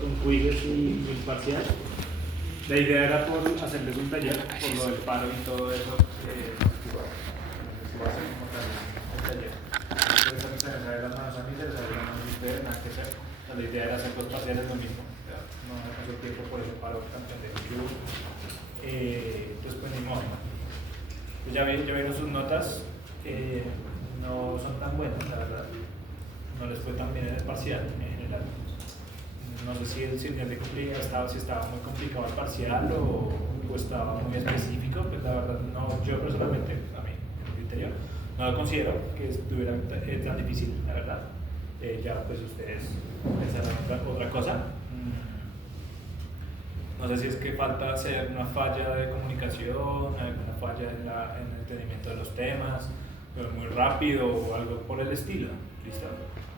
con quizzes y parcial. La idea era por hacerles un taller, por lo del paro y todo eso. Un taller. Entonces a mí se me sale las manos a mí, se les sale las manos a ustedes, nada que hacer. La idea era hacer los parciales lo mismo. No pasó tiempo por eso paro tan pendejo que hubo. Entonces pues ni modo. Pues ya vieron sus notas, no son tan buenas, la verdad. No les fue tan bien en el parcial en general. No sé si el nivel de complejidad si estaba muy complicado el parcial o estaba muy específico, pues la verdad no, yo personalmente, a mí, en mi criterio, no lo considero que estuviera tan difícil, la verdad. Ya pues ustedes pensarán otra cosa. No sé si es que falta hacer una falla de comunicación, alguna falla en el entendimiento de los temas, pero muy rápido o algo por el estilo, ¿listo?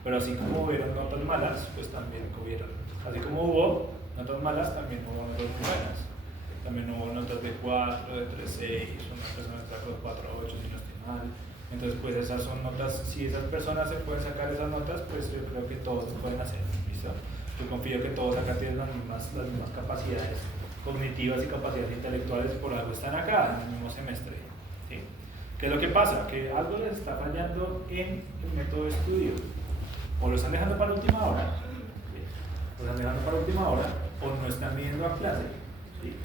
Pero así como hubieron notas malas, pues también hubieron. Así como hubo notas malas, también hubo notas muy buenas. También hubo notas de 4, de 3.6, una persona sacó 4.8 si no estoy mal. Entonces, pues esas son notas, si esas personas se pueden sacar esas notas, pues yo creo que todos lo pueden hacer, ¿listo? Yo confío que todos acá tienen las mismas capacidades cognitivas y capacidades intelectuales, por algo están acá en el mismo semestre, ¿sí? ¿Qué es lo que pasa? Que algo les está fallando en el método de estudio. O lo están dejando para última hora, ¿sí? O lo están dejando para última hora, o no están viniendo a clase, ¿sí?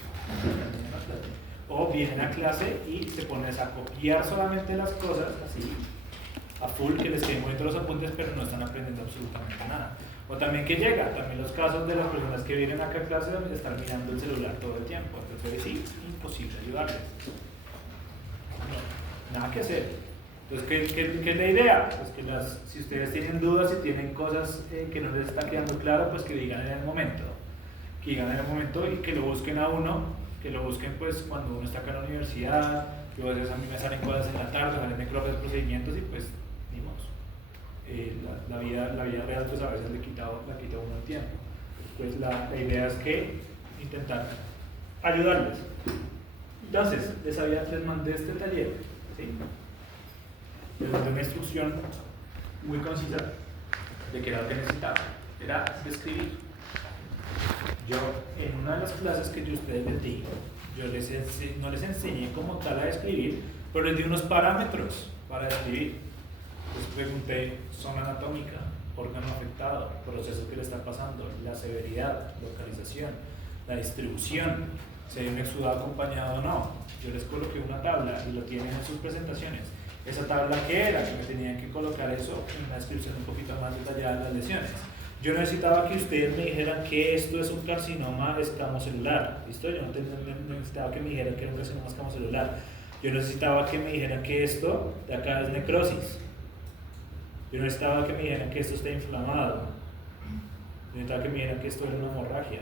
O vienen a clase y se ponen a copiar solamente las cosas, así, a full, que les queden bonitos los apuntes, pero no están aprendiendo absolutamente nada. O también que llega, también los casos de las personas que vienen acá a clase donde están mirando el celular todo el tiempo, entonces sí, imposible ayudarles. No, nada que hacer. Entonces, ¿qué es la idea? Pues que si ustedes tienen dudas, si tienen cosas que no les está quedando claro, pues que digan en el momento. Que digan en el momento y que lo busquen a uno, que lo busquen pues cuando uno está acá en la universidad, que a veces a mí me salen cosas en la tarde, salen micrófonos, procedimientos y pues ni modo. La vida real pues a veces la quita uno el tiempo. Pues la idea es que intentar ayudarles. Entonces, les mandé este taller, ¿sí? Les mandé una instrucción muy concisa de que era lo que necesitaba, era escribir. Yo, en una de las clases que yo a ustedes les di, no les enseñé como tal a escribir, pero les di unos parámetros para escribir. Les pregunté zona anatómica, órgano afectado, proceso que le está pasando, la severidad, localización, la distribución, si hay un exudado acompañado o no. Yo les coloqué una tabla y lo tienen en sus presentaciones. Esa tabla que era, que me tenían que colocar eso en una descripción un poquito más detallada de las lesiones. Yo necesitaba que ustedes me dijeran que esto es un carcinoma escamocelular, ¿listo? Yo no necesitaba que me dijeran que era un carcinoma escamocelular. Yo necesitaba que me dijeran que esto de acá es necrosis. Yo necesitaba que me dijeran que esto está inflamado. Yo necesitaba que me dijeran que esto era una hemorragia.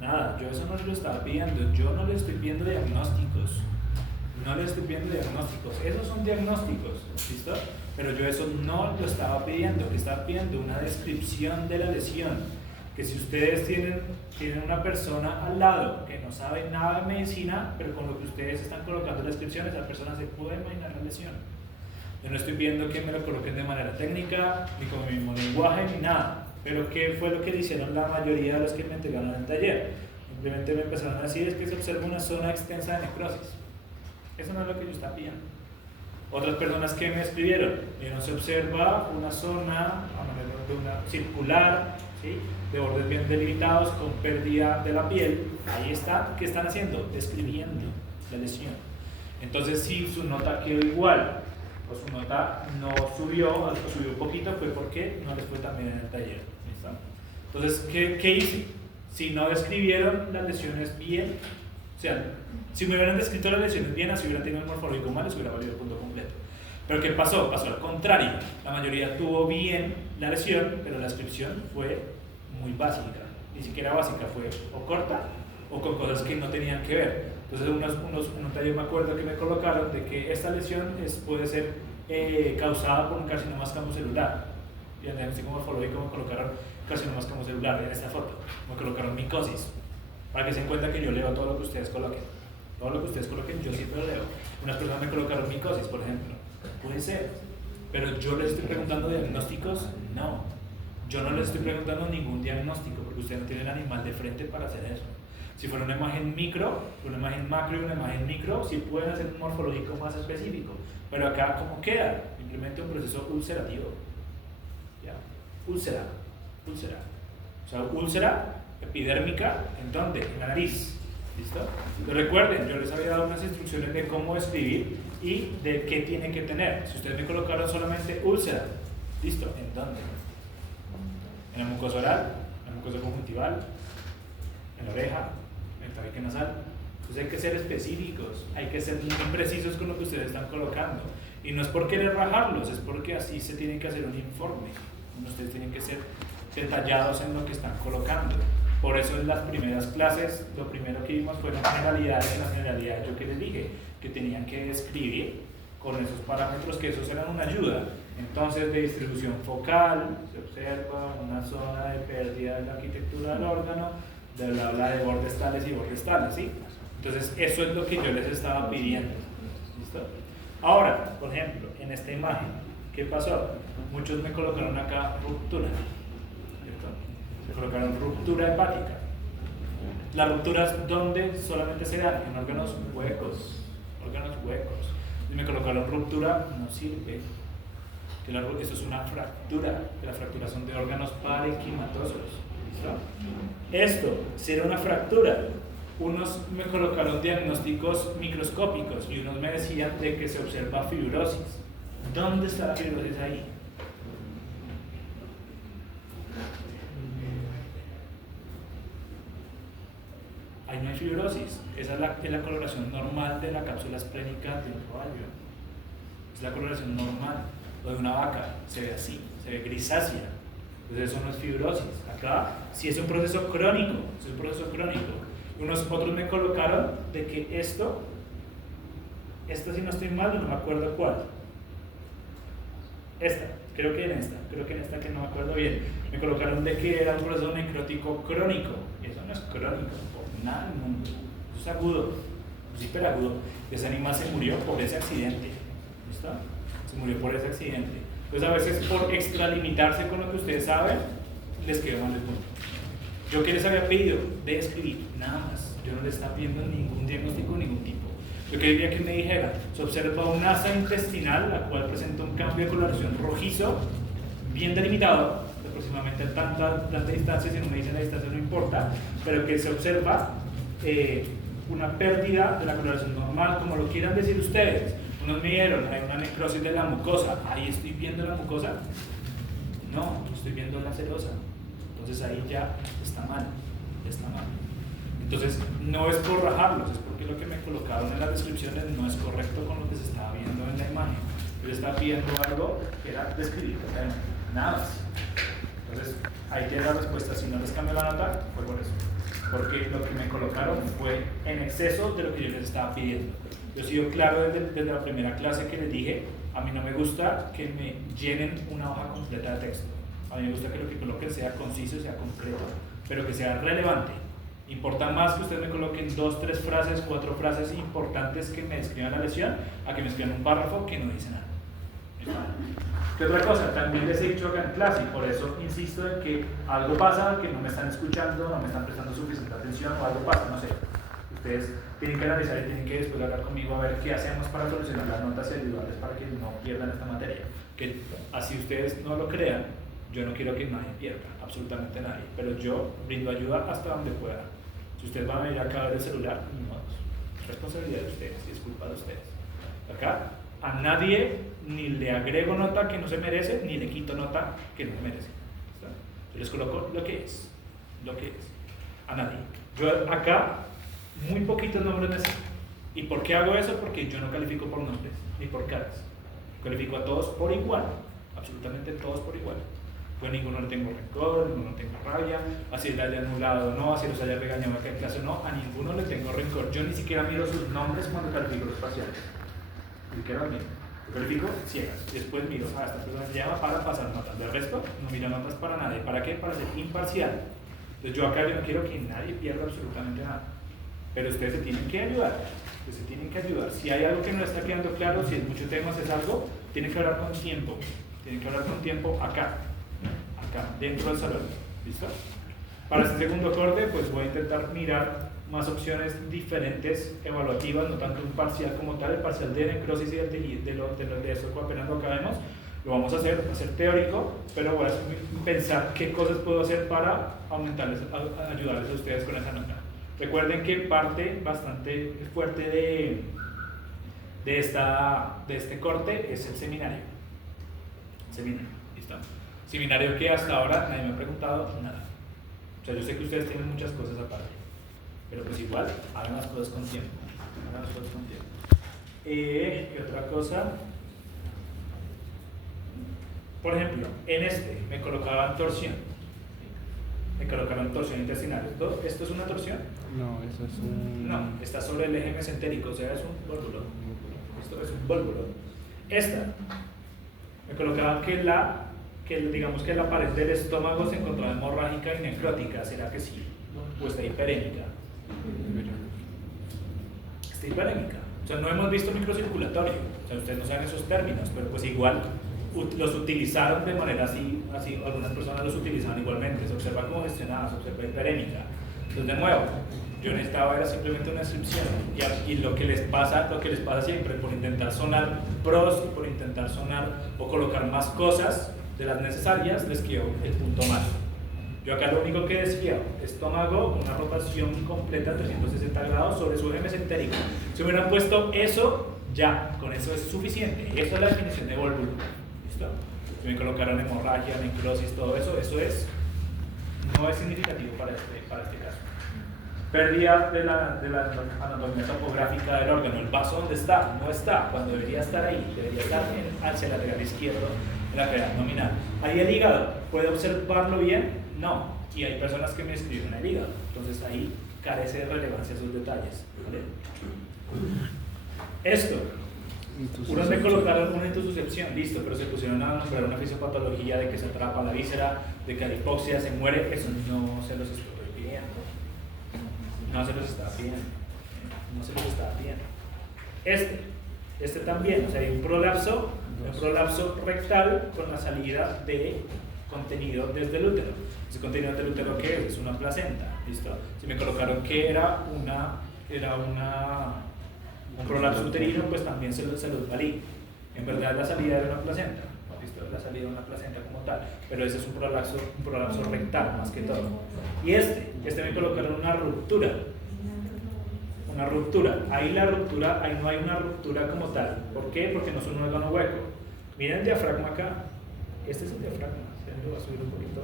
Nada, yo eso no lo estaba pidiendo. Yo no les estoy pidiendo diagnósticos. No les estoy pidiendo diagnósticos. Esos son diagnósticos, ¿listo? Pero yo eso no lo estaba pidiendo. Que estaba pidiendo una descripción de la lesión. Que si ustedes tienen una persona al lado que no sabe nada de medicina, pero con lo que ustedes están colocando en la descripción, esa persona se puede imaginar la lesión. Yo no estoy pidiendo que me lo coloquen de manera técnica, ni con el mismo lenguaje, ni nada. Pero ¿qué fue lo que hicieron la mayoría de los que me entregaron el taller? Simplemente me empezaron a decir es que se observa una zona extensa de necrosis. Eso no es lo que yo estaba pidiendo. Otras personas que me escribieron, no se observa una zona a manera de una circular, ¿sí? De bordes bien delimitados con pérdida de la piel. Ahí está. ¿Qué están haciendo? Describiendo la lesión. Entonces, si su nota quedó igual, o su nota no subió, o subió un poquito, fue porque no les fue tan bien en el taller. ¿Listo? Entonces, ¿qué hice? Si no describieron las lesiones bien, o sea, si me hubieran descrito las lesiones bien, así hubieran tenido el morfológico mal, les hubiera valido el punto completo. Pero ¿qué pasó? Pasó al contrario. La mayoría tuvo bien la lesión, pero la descripción fue muy básica. Ni siquiera básica, fue o corta o con cosas que no tenían que ver. Entonces, un taller me acuerdo que me colocaron de que esta lesión puede ser causada por un carcinoma escamocelular. Y en el diagnóstico morfológico me colocaron carcinoma escamocelular en esta foto. Me colocaron micosis. Para que se den cuenta que yo leo todo lo que ustedes coloquen. Todo lo que ustedes coloquen, yo siempre lo leo. Unas personas me colocaron micosis, por ejemplo. Puede ser. Pero yo les estoy preguntando diagnósticos, no. Yo no les estoy preguntando ningún diagnóstico porque usted no tiene el animal de frente para hacer eso. Si fuera una imagen micro, una imagen macro y una imagen micro, sí pueden hacer un morfológico más específico. Pero acá, ¿cómo queda? Simplemente un proceso ulcerativo. ¿Ya? Úlcera. O sea, úlcera epidérmica, ¿en dónde? En la nariz. ¿Listo? Pero recuerden, yo les había dado unas instrucciones de cómo escribir y de qué tienen que tener. Si ustedes me colocaron solamente úlcera, ¿listo? ¿En dónde? En la mucosa oral, en la mucosa conjuntival, en la oreja, en el tabique nasal. Entonces hay que ser específicos, hay que ser muy precisos con lo que ustedes están colocando. Y no es por querer rajarlos, es porque así se tiene que hacer un informe. Ustedes tienen que ser detallados en lo que están colocando. Por eso en las primeras clases, lo primero que vimos fue las generalidades. En las generalidades yo que les dije, que tenían que describir con esos parámetros, que esos eran una ayuda. Entonces, de distribución focal, se observa una zona de pérdida de la arquitectura del órgano, habla de bordes tales y bordes tales, ¿sí? Entonces, eso es lo que yo les estaba pidiendo. ¿Listo? Ahora, por ejemplo, en esta imagen, ¿qué pasó? Muchos me colocaron acá ruptura, ¿cierto? Se colocaron ruptura hepática. Las rupturas, ¿dónde solamente se dan? En órganos huecos. Y me colocaron ruptura, no sirve. Eso es una fractura. Las fracturas son de órganos parenquimatosos. ¿Listo? Esto, si era una fractura, unos me colocaron diagnósticos microscópicos y unos me decían de que se observa fibrosis. ¿Dónde está la fibrosis ahí? Ahí no hay fibrosis. Esa es la coloración normal de la cápsula esplénica de un caballo. Es la coloración normal. Lo de una vaca se ve así, se ve grisácea. Entonces eso no es fibrosis. Acá sí es un proceso crónico, otros me colocaron de que esta si no estoy mal, no me acuerdo cuál. Creo que en esta que no me acuerdo bien. Me colocaron de que era un proceso necrótico crónico. Eso no es crónico, por nada del mundo. Eso es agudo, es hiperagudo. Ese animal se murió por ese accidente. ¿Listo? Se murió por ese accidente. Entonces a veces por extralimitarse con lo que ustedes saben, les quedó mal el punto. Yo que les había pedido de escribir, nada más. Yo no les estaba pidiendo ningún diagnóstico de ningún tipo. Yo quería que me dijera, se observa un asa intestinal, la cual presenta un cambio de coloración rojizo, bien delimitado, aproximadamente a tanta distancia, si no me dicen la distancia no importa, pero que se observa una pérdida de la coloración normal, como lo quieran decir ustedes. Unos me dijeron, hay una necrosis de la mucosa, ahí estoy viendo la mucosa. No, estoy viendo la serosa. Entonces ahí ya está mal. Entonces no es por rajarlos, es porque lo que me colocaron en las descripciones no es correcto con lo que se estaba viendo en la imagen. Yo les estaba pidiendo algo que era describir, nada más. Entonces ahí tiene la respuesta. Si no les cambio la nota, fue por eso. Porque lo que me colocaron fue en exceso de lo que yo les estaba pidiendo. Yo he sido claro desde la primera clase que les dije, a mí no me gusta que me llenen una hoja completa de texto. A mí me gusta que lo que coloquen sea conciso, sea completo, pero que sea relevante. Importa más que ustedes me coloquen 2, 3 frases, 4 frases importantes que me describan la lesión, a que me escriban un párrafo que no dice nada. ¿Qué otra cosa? También les he dicho acá en clase, y por eso insisto en que algo pasa, que no me están escuchando, no me están prestando suficiente atención, o algo pasa, no sé. Ustedes tienen que analizar y tienen que después hablar conmigo a ver qué hacemos para solucionar las notas y ayudarles para que no pierdan esta materia. Que así ustedes no lo crean, yo no quiero que nadie pierda, absolutamente nadie, pero yo brindo ayuda hasta donde pueda. Si ustedes van a venir acá a ver el celular, no, es responsabilidad de ustedes y es culpa de ustedes. Acá a nadie ni le agrego nota que no se merece, ni le quito nota que no se merece. ¿Está? Yo les coloco lo que es, a nadie. Yo acá muy poquitos nombres necesito. ¿Y por qué hago eso? Porque yo no califico por nombres ni por caras. Califico a todos por igual, absolutamente todos por igual. Pues ninguno le tengo rencor, ninguno le tengo rabia, así le haya anulado o no, así los haya regañado acá en clase o no, a ninguno le tengo rencor. Yo ni siquiera miro sus nombres cuando califico los parciales. Ni siquiera los miro. Yo califico ciegas. Después miro, esta persona se llama para pasar notas. De resto, no miro notas para nadie. ¿Para qué? Para ser imparcial. Entonces yo acá yo no quiero que nadie pierda absolutamente nada. Pero ustedes se tienen que ayudar. Si hay algo que no está quedando claro, si es mucho tema, si es algo, tienen que hablar con tiempo. Tienen que hablar con tiempo acá. acá, dentro del salón. ¿Listo? Para este segundo corte, pues voy a intentar mirar más opciones diferentes evaluativas, no tanto un parcial como tal, el parcial de necrosis y de esto que apenas lo acabemos, lo vamos a hacer teórico, pero voy a pensar qué cosas puedo hacer para ayudarles a ustedes con esa nota. Recuerden que parte bastante fuerte de este corte es el seminario. ¿Listo? Seminario que hasta ahora nadie me ha preguntado nada. O sea, yo sé que ustedes tienen muchas cosas aparte, pero pues igual, hagan las cosas con tiempo. ¿Qué otra cosa? Por ejemplo, en este me colocaban torsión. Me colocaron torsión intestinal. ¿Esto es una torsión? No, eso es un... No, está sobre el eje mesentérico, o sea, es un vólvulo. Esto es un vólvulo. Esta, me colocaban digamos que la pared del estómago se encontraba hemorrágica y necrótica. ¿Será que sí? ¿O está hiperémica? Está hiperémica. O sea, no hemos visto microcirculatorio. O sea, ustedes no saben esos términos, pero pues igual los utilizaron de manera así algunas personas los utilizaban igualmente. Se observa congestionada, se observa hiperémica. Entonces, de nuevo, yo necesitaba era simplemente una descripción y lo que les pasa siempre por intentar sonar pros y por intentar sonar o colocar más cosas de las necesarias, les quedó el punto malo. Yo acá lo único que decía, estómago, una rotación completa 360 grados sobre su eje mesentérico. Si hubieran puesto eso, ya, con eso es suficiente. Esa es la definición de vólvulo. ¿Listo? Si me colocaron hemorragia, necrosis, todo eso, no es significativo para este caso. Pérdida de la anatomía topográfica del órgano. ¿El vaso dónde está? No está. Cuando debería estar ahí, debería estar hacia el lateral izquierdo en la cavidad abdominal. Ahí el hígado, ¿puede observarlo bien? No. Y hay personas que me escriben el hígado. Entonces ahí carece de relevancia esos detalles. ¿Vale? Esto. Unos me colocaron una intususcepción, listo, pero se pusieron a nombrar una fisiopatología de que se atrapa la víscera, de que la hipoxia se muere. Eso no se los estoy pidiendo. No se los estaba pidiendo. Este también, o sea, hay un prolapso rectal con la salida de contenido desde el útero. Ese contenido del útero, ¿qué es? Es una placenta, ¿listo? Si me colocaron que era un prolapso uterino, pues también se los valí. En verdad la salida era una placenta, ¿listo? La salida de una placenta como tal, pero ese es un prolapso rectal más que todo. Y este me colocaron una ruptura. Ahí no hay una ruptura como tal. ¿Por qué? Porque no es un órgano hueco. Miren el diafragma acá. Este es el diafragma. Lo voy a subir un poquito.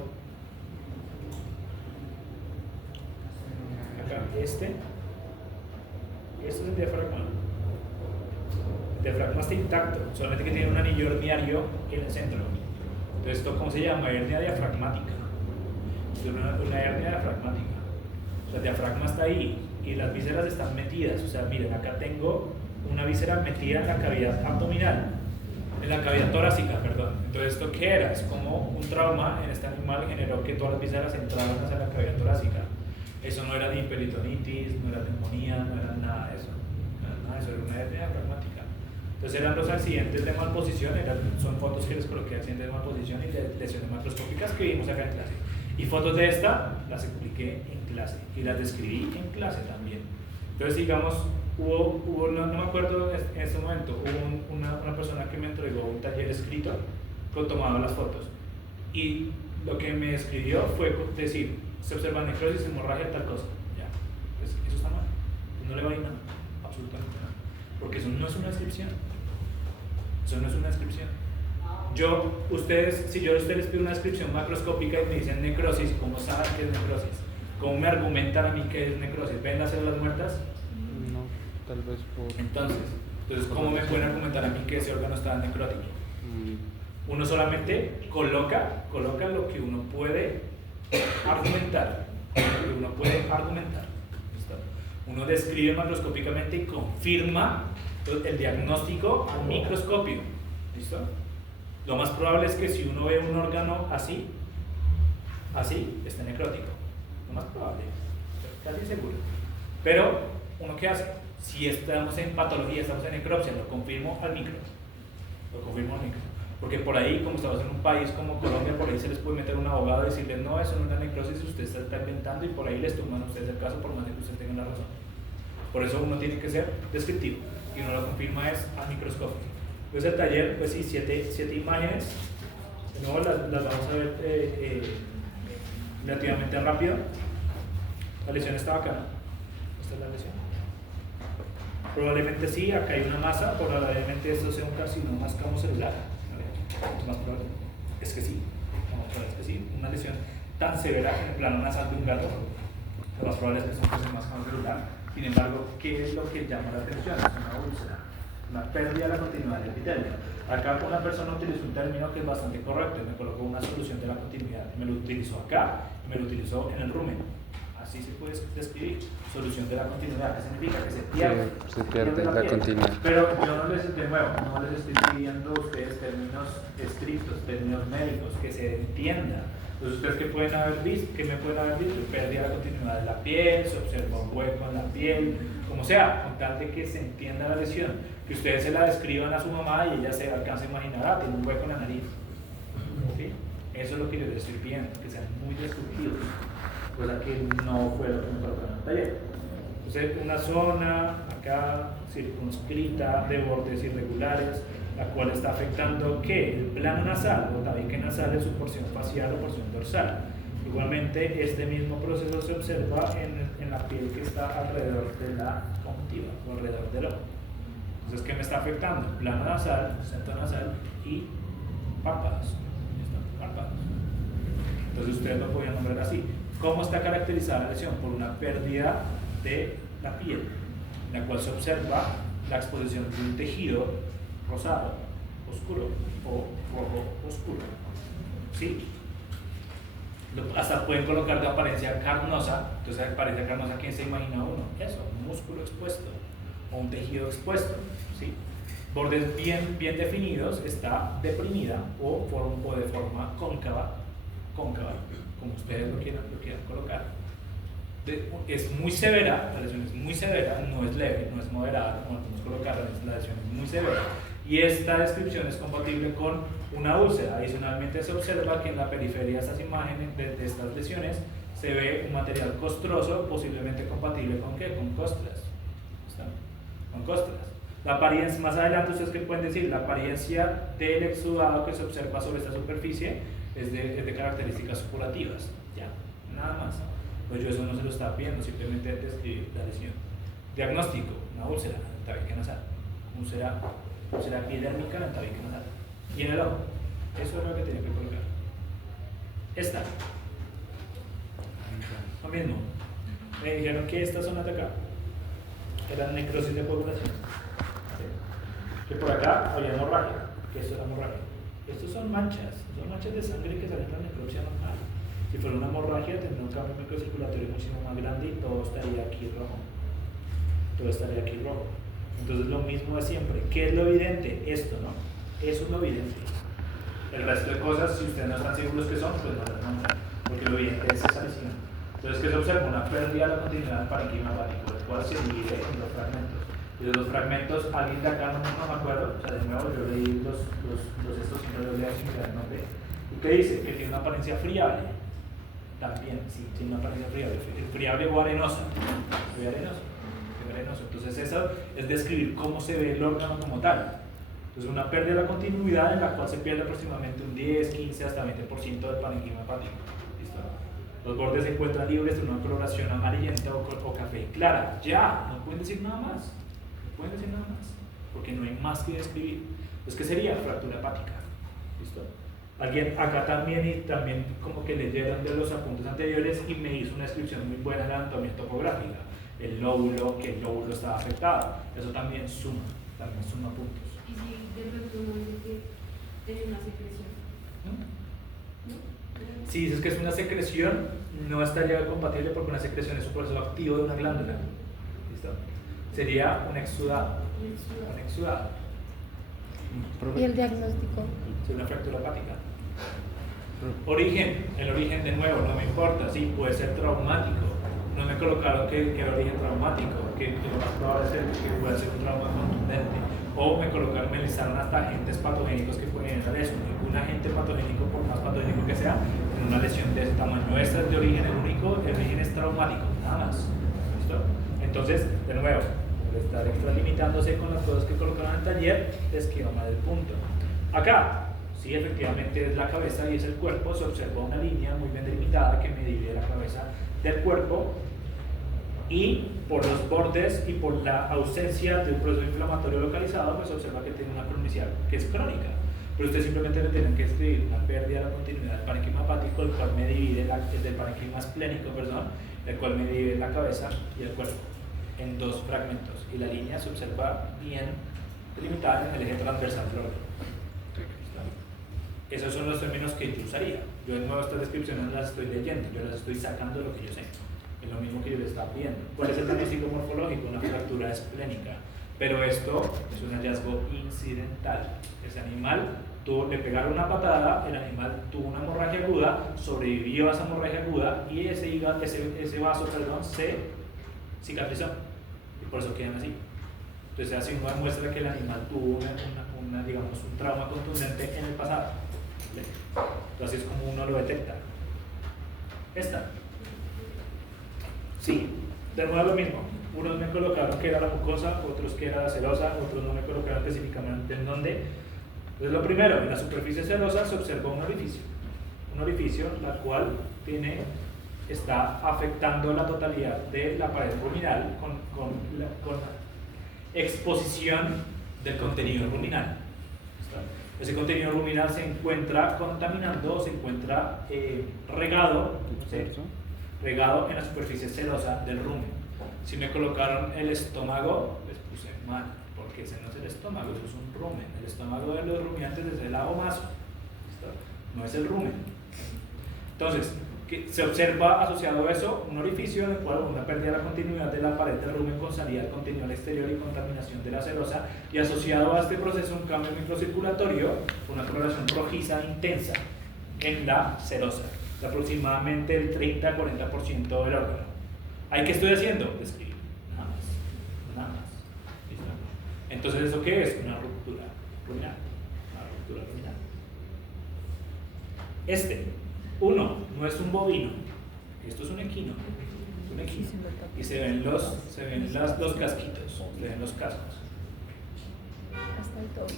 Acá, este es el diafragma. El diafragma está intacto, solamente que tiene un anillo herniario en el centro. Entonces, ¿esto cómo se llama? Hernia diafragmática. Es una hernia diafragmática. O sea, el diafragma está ahí y las vísceras están metidas. O sea, miren, acá tengo una víscera metida en la cavidad abdominal, en la cavidad torácica, perdón. Entonces, ¿esto qué era? Es como un trauma en este animal generó que todas las vísceras entraran hacia la cavidad torácica. Eso no era ni peritonitis, no era neumonía, no era nada de eso. Eso era una hernia diafragmática. Entonces eran los accidentes de malposición, son fotos que les coloqué, accidentes de malposición y de lesiones macroscópicas que vimos acá en clase. Y fotos de esta las expliqué en clase y las describí en clase también. Entonces, digamos, no me acuerdo en ese momento, hubo una persona que me entregó un taller escrito con tomando las fotos. Y lo que me escribió fue decir, se observa necrosis, hemorragia, tal cosa. Ya, pues eso está mal. No le va a ir nada, absolutamente nada. Porque eso no es una descripción. Si yo a ustedes les pido una descripción macroscópica y me dicen necrosis, ¿cómo saben qué es necrosis? ¿Cómo me argumentan a mí qué es necrosis? ¿Ven las células muertas? No, tal vez por... Entonces, ¿cómo me pueden argumentar a mí que ese órgano está necrótico? Uno solamente coloca lo que uno puede argumentar. ¿Listo? Uno describe macroscópicamente y confirma el diagnóstico al microscopio. ¿Listo? Lo más probable es que si uno ve un órgano así, esté necrótico. Lo más probable, casi seguro. Pero, ¿uno qué hace? Si estamos en patología, estamos en necropsia, lo confirmo al micro. Porque por ahí, como estamos en un país como Colombia, por ahí se les puede meter un abogado y decirles, no, eso no es una necrosis, usted se está inventando, y por ahí les toman a ustedes el caso por más de que ustedes tengan la razón. Por eso uno tiene que ser descriptivo, y uno lo confirma es al microscopio. Entonces el taller, pues sí, 7 imágenes, de nuevo las vamos a ver relativamente rápido. La lesión está bacana. Esta es la lesión. Probablemente sí, acá hay una masa, probablemente esto sea un carcinoma escamocelular. Más probable es que sí, una lesión tan severa en el plano nasal de un gato, lo más probable es que sea un carcinoma escamocelular. Sin embargo, ¿qué es lo que llama la atención? Es una úlcera, una pérdida de la continuidad del epitelio. Acá una persona utilizó un término que es bastante correcto, me colocó una solución de la continuidad, me lo utilizó acá y me lo utilizó en el rumen. Así se puede describir, solución de la continuidad, que significa que se pierde la continuidad. Pero yo no les, de nuevo, no les estoy pidiendo a ustedes términos estrictos, términos médicos, que se entienda. Entonces, ¿ustedes qué pueden haber visto? ¿Qué me pueden haber visto? Pérdida de la continuidad de la piel, se observa un hueco en la piel, como sea, con tal de que se entienda la lesión, que ustedes se la describan a su mamá y ella se alcance a imaginar, ah, tiene un hueco en la nariz. ¿Sí? Eso es lo que yo les estoy pidiendo, que sean muy descriptivos, cosa que no fue lo que me colocaron en el taller. Entonces, una zona acá circunscrita de bordes irregulares, la cual está afectando ¿qué? El plano nasal o tabique nasal de su porción facial o porción dorsal. Igualmente, este mismo proceso se observa en la piel que está alrededor de la conjuntiva o alrededor del ojo. Entonces, ¿qué me está afectando? Plano nasal, centro nasal y párpados. Párpados. Entonces, ustedes lo podrían nombrar así. ¿Cómo está caracterizada la lesión? Por una pérdida de la piel, en la cual se observa la exposición de un tejido rosado, oscuro o rojo oscuro. ¿Sí? Hasta pueden colocar de apariencia carnosa. Entonces, apariencia carnosa, ¿quién se imagina uno? Eso, un músculo expuesto o un tejido expuesto. ¿Sí? Bordes bien definidos, está deprimida o de forma cóncava, como ustedes lo quieran colocar. Es muy severa, la lesión es muy severa, no es leve, no es moderada, como podemos colocar, la lesión es muy severa. Y esta descripción es compatible con una úlcera. Adicionalmente se observa que en la periferia de estas imágenes, de estas lesiones, se ve un material costroso, posiblemente compatible con ¿qué? Con costras. ¿Está? Con costras. La apariencia, más adelante ustedes qué pueden decir, la apariencia del exudado que se observa sobre esta superficie es de características supurativas. Ya, nada más. Pues yo eso no se lo estaba pidiendo, simplemente describir la lesión. Diagnóstico, una úlcera en el tabique nasal. Úlcera epidérmica en el tabique nasal. Y en el ojo. Eso es lo que tenía que colocar. Esta. Lo mismo. Me dijeron que esta zona de acá era necrosis de coagulación. Que por acá había hemorragia. Que esto era hemorragia. Estos son manchas de sangre que salen de la necropsia normal. Si fuera una hemorragia, tendría un cambio microcirculatorio muchísimo más grande y todo estaría aquí rojo. Entonces, lo mismo de siempre. ¿Qué es lo evidente? Esto, ¿no? Eso es lo evidente. El resto de cosas, si ustedes no están seguros que son, pues no las nombran, porque lo evidente es esa lesión. Entonces, ¿qué se observa? Una pérdida de la continuidad del parénquima hepático, el cual se divide en dos fragmentos. Y de los fragmentos, alguien de acá no me acuerdo, o sea, de nuevo, yo leí estos, siempre los leí sin mirar el nombre. ¿Y qué dice? Que tiene una apariencia friable. También, sí, tiene una apariencia friable. Friable o arenosa. Arenoso. Entonces, eso es describir cómo se ve el órgano como tal. Entonces, una pérdida de la continuidad en la cual se pierde aproximadamente un 10, 15, hasta 20% del parénquima hepático. ¿Listo? Los bordes se encuentran libres de una coloración amarillenta o café clara. Ya, no pueden decir nada más. Porque no hay más que describir. Entonces, ¿qué sería? Fractura hepática. ¿Listo? Alguien acá también como que leyeron de los apuntes anteriores y me hizo una descripción muy buena de la anatomía topográfica. Que el lóbulo estaba afectado. Eso también suma puntos. ¿Y si de pronto uno dice que tiene una secreción? ¿No? Si dices que es una secreción, no estaría compatible porque una secreción es un proceso activo de una glándula. ¿Listo? Sería un exudado. ¿Y el diagnóstico? Sería una fractura hepática. El origen de nuevo, no me importa, sí, puede ser traumático. No me colocaron que era origen traumático, que lo más probable es que pueda ser un trauma contundente. O me listaron hasta agentes patogénicos que pueden generar eso. Ningún agente patogénico, por más patogénico que sea, en una lesión de ese tamaño. Esta es de origen único, el origen es traumático, nada más. ¿Listo? Entonces, de nuevo, por estar extralimitándose con las cosas que colocaron en el taller, les quedó mal el punto. Acá, sí, efectivamente es la cabeza y es el cuerpo, se observa una línea muy bien delimitada que me divide la cabeza del cuerpo, y por los bordes y por la ausencia de un proceso inflamatorio localizado, pues se observa que tiene una cronicidad que es crónica. Pero ustedes simplemente le tienen que escribir una pérdida de la continuidad del parénquima hepático, el cual me divide, del parénquima esplénico, perdón, el cual me divide la cabeza y el cuerpo en dos fragmentos. Y la línea se observa bien delimitada en el eje transversal del órgano. Esos son los términos que yo usaría. Yo de nuevo estas descripciones no las estoy leyendo, yo las estoy sacando de lo que yo sé. Es lo mismo que yo le estaba pidiendo. ¿Cuál es el diagnóstico morfológico? Una fractura esplénica. Pero esto es un hallazgo incidental. Ese animal le pegaron una patada, el animal tuvo una hemorragia aguda, sobrevivió a esa hemorragia aguda y ese vaso, perdón, se cicatrizó. Y por eso quedan así. Entonces así uno demuestra que el animal tuvo digamos, un trauma contundente en el pasado. ¿Vale? Entonces es como uno lo detecta. Esta. Sí, de nuevo lo mismo. Unos me colocaron que era la mucosa, otros que era la serosa, otros no me colocaron específicamente en dónde. Entonces lo primero, en la superficie serosa se observa un orificio la cual está afectando la totalidad de la pared ruminal con exposición del contenido ruminal. Ese contenido ruminal se encuentra contaminando, se encuentra regado en la superficie serosa del rumen. Si me colocaron el estómago, les puse mal, porque ese no es el estómago, eso es un rumen. El estómago de los rumiantes es el abomazo, no es el rumen. Entonces, se observa asociado a eso un orificio en el cual una pérdida de la continuidad de la pared del rumen con salida al contenido al exterior y contaminación de la serosa, y asociado a este proceso un cambio microcirculatorio, una coloración rojiza intensa en la serosa, de aproximadamente el 30-40% del órgano. ¿Ahí qué estoy haciendo? Describir, nada más. ¿Listo? Entonces, ¿eso qué es? Una ruptura ruminal. Uno, no es un bovino, esto es un equino. Y se ven los casquitos, se ven los cascos.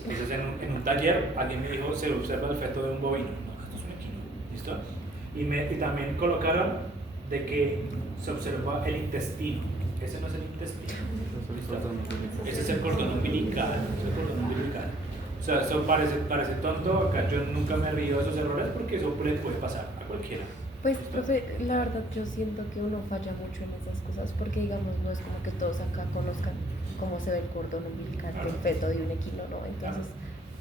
Entonces en un taller alguien me dijo, se observa el feto de un bovino. No, esto es un equino. ¿Listo? Y también colocaron de que se observa el intestino. Ese no es el intestino. Ese es el cordón umbilical. O sea, eso parece tonto. Acá yo nunca me he reído de esos errores porque eso le puede pasar a cualquiera. Pues, profe, la verdad yo siento que uno falla mucho en esas cosas porque, digamos, no es como que todos acá conozcan cómo se ve el cordón umbilical del feto de un equino, ¿no? Entonces,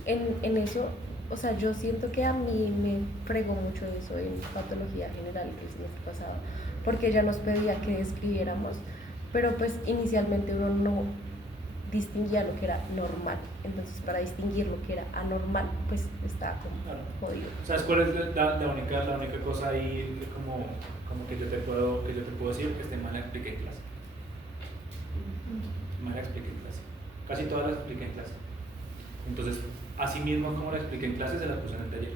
en eso, o sea, yo siento que a mí me fregó mucho eso en patología general el semestre pasado, porque ella nos pedía que describiéramos, pero pues inicialmente uno no distinguía lo que era normal, entonces para distinguir lo que era anormal, pues está como jodido. ¿Sabes cuál es la única cosa ahí como que yo te puedo decir? Que mal la expliqué en clase. Mal la expliqué en clase. Casi todas las expliqué en clase. Entonces, así mismo como la expliqué en clase, se las puse en el taller.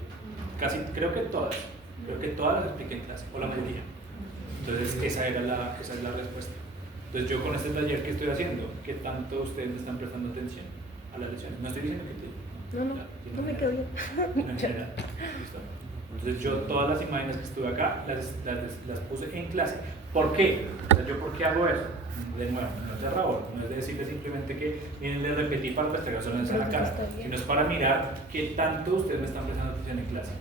Creo que todas las expliqué en clase, o la mayoría. Entonces, esa es la respuesta. Entonces yo con este taller que estoy haciendo, ¿qué tanto ustedes me están prestando atención a las lecciones? No estoy diciendo que no me quedo bien. En general. ¿Listo? Entonces yo todas las imágenes que estuve acá las puse en clase. ¿Por qué? O sea, ¿yo por qué hago eso? De nuevo, no es de rabor, no es de decirle simplemente que miren, le repetí para restregar solo en la cara, sino es para mirar qué tanto ustedes me están prestando atención en clase.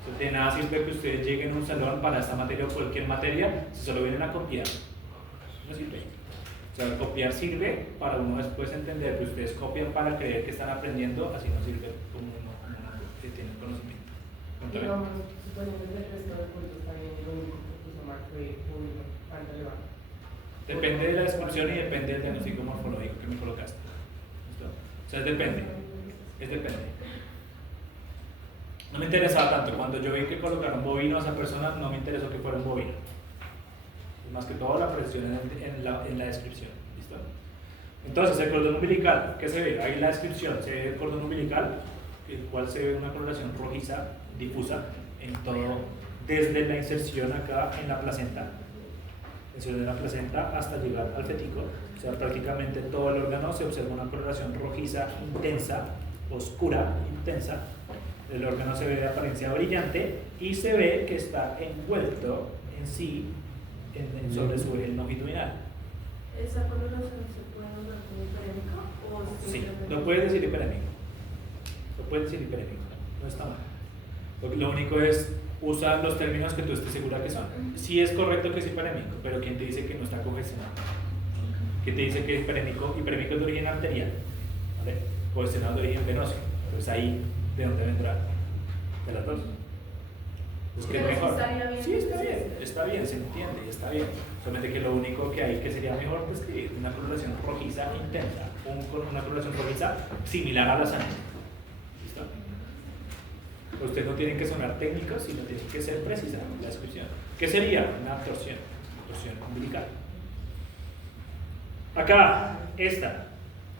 Entonces de nada sirve que ustedes lleguen a un salón para esta materia o cualquier materia si solo vienen a copiar. No sirve. O sea, copiar sirve para uno después entender que ustedes copian para creer que están aprendiendo, así no sirve como uno que tiene conocimiento. Digamos, suponiendo que el resto de puntos también lo único que puso mal fue público, tan relevante. Depende de la descripción y depende del diagnóstico morfológico que me colocaste. ¿Listo? O sea, depende. No me interesaba tanto. Cuando yo vi que colocaron bovino a esa persona, no me interesó que fuera un bovino. Más que todo la presión en la descripción. ¿Listo? Entonces, el cordón umbilical, ¿qué se ve? Ahí en la descripción se ve el cordón umbilical, el cual se ve una coloración rojiza, difusa, en todo, desde la inserción acá en la placenta, hasta llegar al fetico. O sea, prácticamente todo el órgano se observa una coloración rojiza intensa, oscura, intensa. El órgano se ve de apariencia brillante y se ve que está envuelto en sí sobre su eje longitudinal. ¿Esa coloración se puede usar como hiperémica o Sí, simplemente- lo puedes decir hiperémico. No está mal. Lo único es usa los términos que tú estés segura que son. Sí es correcto que es hiperémico, pero ¿quién te dice que no está congestionado? ¿Quién te dice que es hiperémico? Hiperémico es de origen arterial, ¿vale? Congestionado de origen venoso. Entonces ahí, ¿de dónde vendrá? De las dos. Pues que es Pero sí mejor. estaría bien. Sí, está bien, se entiende, está bien. Solamente que lo único que hay que sería mejor pues que una coloración rojiza intensa, con una coloración rojiza similar a la sangre. ¿Listo? Ustedes no tienen que sonar técnicos, sino tienen que ser precisas en la descripción. ¿Qué sería? Una torsión umbilical. Acá, esta,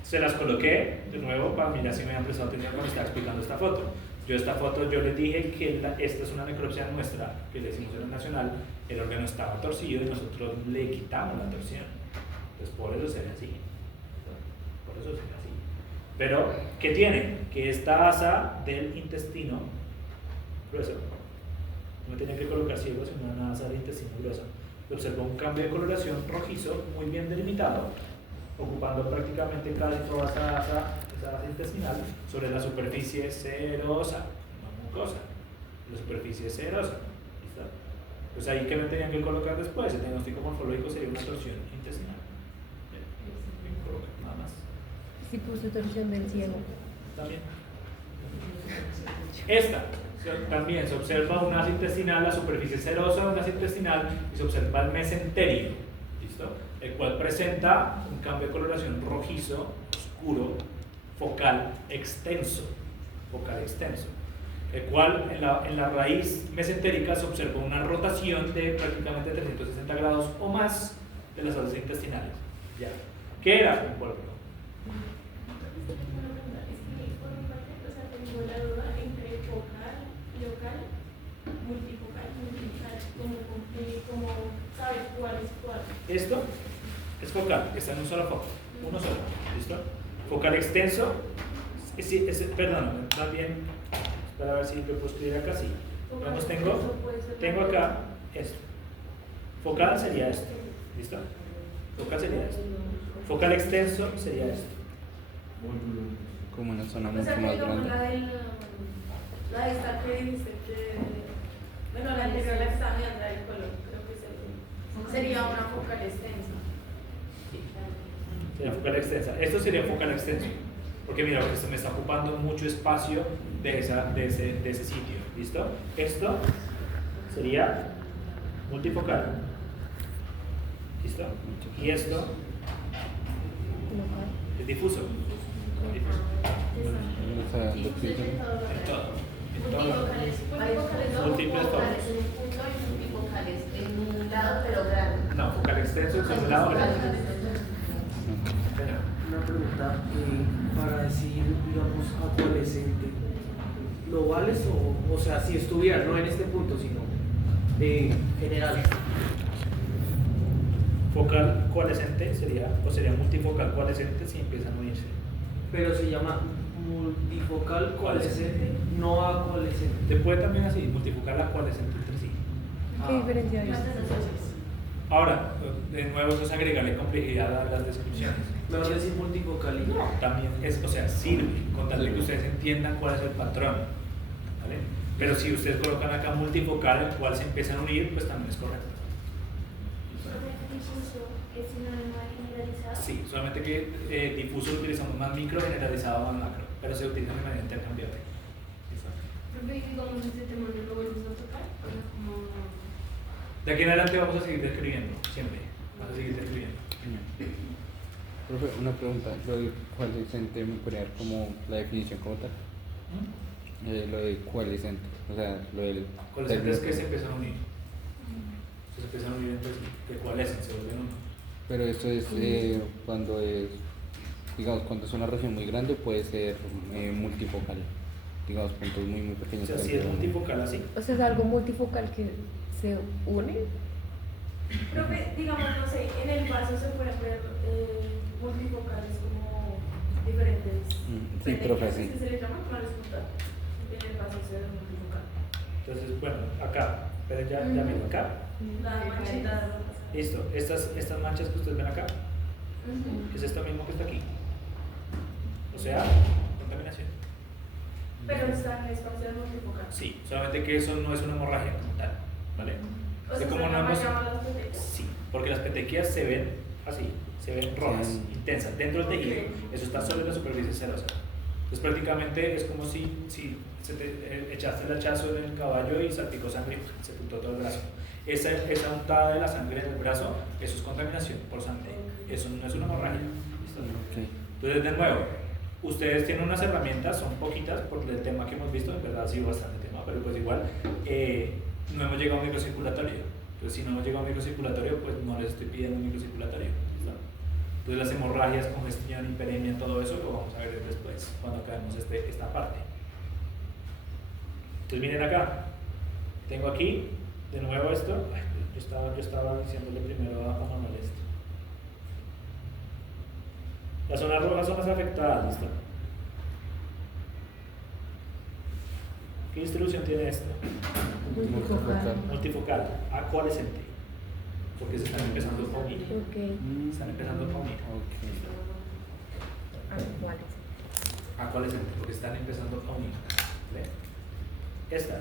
se las coloqué de nuevo para mirar si me han prestado atención cuando estaba explicando esta foto. Esta foto yo les dije que esta es una necropsia nuestra, que le hicimos en el nacional, el órgano estaba torcido y nosotros le quitamos la torsión. Entonces por eso se ve así. Pero, ¿qué tiene? Que esta asa del intestino grueso, no tiene que colocar ciego, sino una asa del intestino grueso. Se observa un cambio de coloración rojizo muy bien delimitado, ocupando prácticamente casi toda esa asa intestinal sobre la superficie serosa, no mucosa, la superficie serosa. ¿Listo? Pues ahí que me tenían que colocar después, el diagnóstico morfológico sería una torsión intestinal. Nada más. Sí puse torsión del cielo. También. Esta también se observa un asa intestinal, la superficie serosa de un asa intestinal y se observa el mesenterio, ¿listo? El cual presenta un cambio de coloración rojizo, oscuro, focal extenso, el cual en la raíz mesentérica se observa una rotación de prácticamente 360 grados o más de las asas intestinales. Ya. ¿Qué era un pólvoro? Tengo la duda entre focal, local, multifocal, como sabes cuál es cuál. Esto es focal, está en un solo foco, uno solo, ¿listo? Focal extenso, perdón, también, para ver si lo puedo escribir acá, sí. Vamos, tengo acá esto. Focal sería esto, ¿listo? Focal sería esto. Focal extenso sería esto. como una zona O mucho sea, que más digamos grande. la de esta que dice que, bueno, la anterior la que estaba mirando la del color, creo que sería una focal extensa. Sería focal extensa. Esto sería focal extenso. Porque mira, porque se me está ocupando mucho espacio de ese sitio. ¿Listo? Esto sería multifocal. ¿Listo? Y esto Local. es difuso. O sea, lo que dicen- En todo. En todo. Multifocales, no Múltiples focales focos. en un punto y multifocales en un lado pero grande. No, focal extenso es el lado grande. Una pregunta, para decir, digamos, adolescente, ¿lo vales o sea, si estuviera, no en este punto, sino general? Focal coalescente sería multifocal coalescente si empiezan a unirse. Pero se llama multifocal coalescente, no acoalescente. Se puede también así, multifocal a coalescente entre sí. ¿Qué diferencia hay? Ahora, de nuevo, eso es agregarle complejidad a las descripciones. Mejor decir multifocal y no. También es, o sea, sirve con tal de que ustedes entiendan cuál es el patrón. ¿Vale? Pero si ustedes colocan acá multifocal, el cual se empiezan a unir, pues también es correcto. Difuso es sinónimo de generalizado. Sí, solamente que difuso lo utilizamos más micro, generalizado más macro, pero se utiliza de manera intercambiable. Porque digamos este tema no lo volvemos a tocar, o sea, como De aquí en adelante vamos a seguir describiendo, siempre. Vamos a seguir describiendo. Profe, una pregunta, lo de coalescente me puede dar como la definición como tal. Lo de coalescente, o sea, lo del Coalescente es que se empiezan a unir. Se empiezan a unir entre sí, que coalescen, se vuelven uno. Pero esto es cuando es digamos, cuando es una región muy grande puede ser multifocal, digamos, puntos muy O pequeños. sea, si es multifocal así. O sea, es algo multifocal que se une. Profe, digamos, no sé, en el vaso se pueden ver multifocales como diferentes. Sí, profe, sí. ¿Qué se le llama? Claro, en el vaso se ve multifocal. Entonces, bueno, acá, pero ya mismo acá. La manchita. Listo, estas manchas que ustedes ven acá, es esto mismo que está aquí. O sea, contaminación. Pero está en espacio multifocal. Sí, solamente que eso no es una hemorragia como tal, ¿vale? O sea, como ¿se no hemos... llaman las petequias? Sí, porque las petequias se ven así, se ven rojas, Sí. intensas, dentro del tejido. Eso está sobre la superficie serosa. Entonces prácticamente es como si se te echaste el hachazo en el caballo y salpicó sangre, se puntó todo el brazo. Esa untada de la sangre en el brazo, eso es contaminación por sangre. Eso no es una hemorragia. ¿Listo? Ok. Entonces, de nuevo, ustedes tienen unas herramientas, son poquitas por el tema que hemos visto, en verdad ha sido bastante tema, pero pues igual no hemos llegado a un microcirculatorio. Entonces, si no hemos llegado a un microcirculatorio, pues no les estoy pidiendo un microcirculatorio. ¿Listo? Entonces, las hemorragias, congestión, hiperemia, todo eso lo vamos a ver después, cuando acabemos esta parte. Entonces, miren acá, tengo aquí, de nuevo esto, yo estaba diciéndole primero a Manuel esto. Las zonas rojas son las afectadas, ¿listo? ¿Qué distribución tiene esto? Multifocal. Multifocal, acualescente, porque se están empezando a unir. Ok. Están empezando a unir. ¿Cuáles? Acualescente, porque están empezando a unir. ¿Ve? Esta,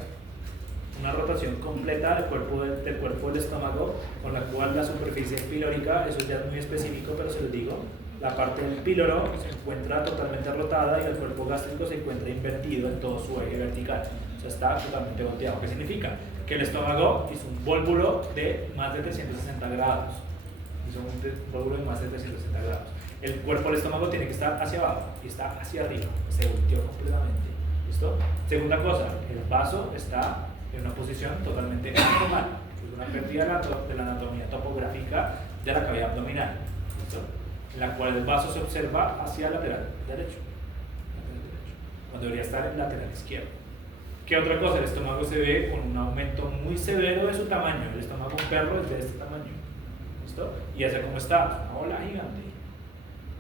una rotación completa del cuerpo del estómago, con la cual la superficie pilórica, eso ya es muy específico, pero se lo digo, la parte del píloro se encuentra totalmente rotada y el cuerpo gástrico se encuentra invertido en todo su eje vertical. O sea, está totalmente volteado. ¿Qué significa? Que el estómago hizo un vólvulo de más de 360 grados. Hizo un vólvulo de más de 360 grados. El cuerpo del estómago tiene que estar hacia abajo y está hacia arriba. Se volteó completamente. ¿Listo? Segunda cosa, el vaso está en una posición totalmente anormal. Es una pérdida de la anatomía topográfica de la cavidad abdominal. ¿Listo? En la cual el vaso se observa hacia el lateral derecho, cuando debería estar en el lateral izquierdo. ¿Qué otra cosa? El estómago se ve con un aumento muy severo de su tamaño. El estómago de un perro es de este tamaño. ¿Listo? Y hacia cómo está, una ola gigante.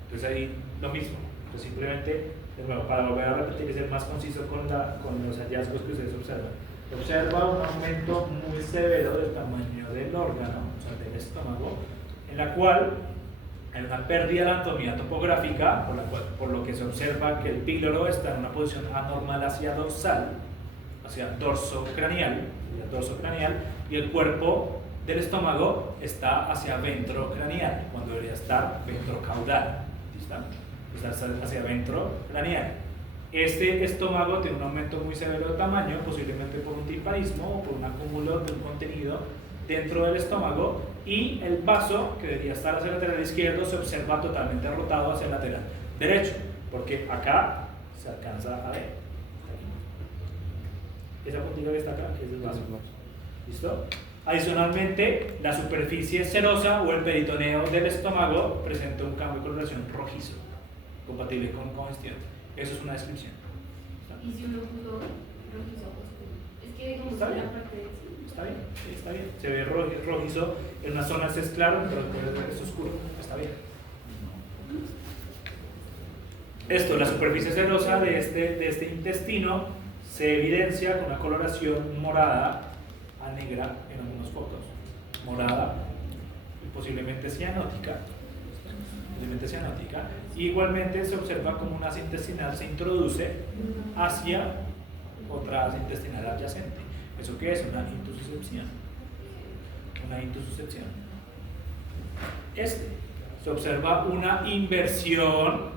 Entonces ahí lo mismo. Entonces simplemente, de nuevo, para volver a repetir y ser más conciso con los hallazgos que ustedes observan. Observa un aumento muy severo del tamaño del órgano, o sea, del estómago, en la cual hay una pérdida de anatomía topográfica, por lo que se observa que el píloro está en una posición anormal hacia dorsal, hacia dorso craneal, y el cuerpo del estómago está hacia ventrocraneal, cuando debería estar ventrocaudal. Está hacia ventrocraneal. Este estómago tiene un aumento muy severo de tamaño, posiblemente por un timpanismo o por un acúmulo de un contenido dentro del estómago, y el vaso, que debería estar hacia el lateral izquierdo, se observa totalmente rotado hacia el lateral derecho, porque acá se alcanza a ver. Esa puntita que está acá es el vaso. ¿Listo? Adicionalmente, la superficie serosa o el peritoneo del estómago presenta un cambio de coloración rojizo, compatible con congestión. Eso es una descripción. Y si uno puso rojizo oscuro, es que digamos Está que bien. la parte de Está bien, sí, está bien. Se ve rojizo, en unas zonas es claro, pero puedes ver que es oscuro. Está bien. Esto, la superficie serosa de este intestino se evidencia con una coloración morada a negra en algunos focos. Morada y posiblemente cianótica. Igualmente se observa como una asa intestinal se introduce hacia otra asa intestinal adyacente. ¿Eso qué es? Una intususcepción. Se observa una inversión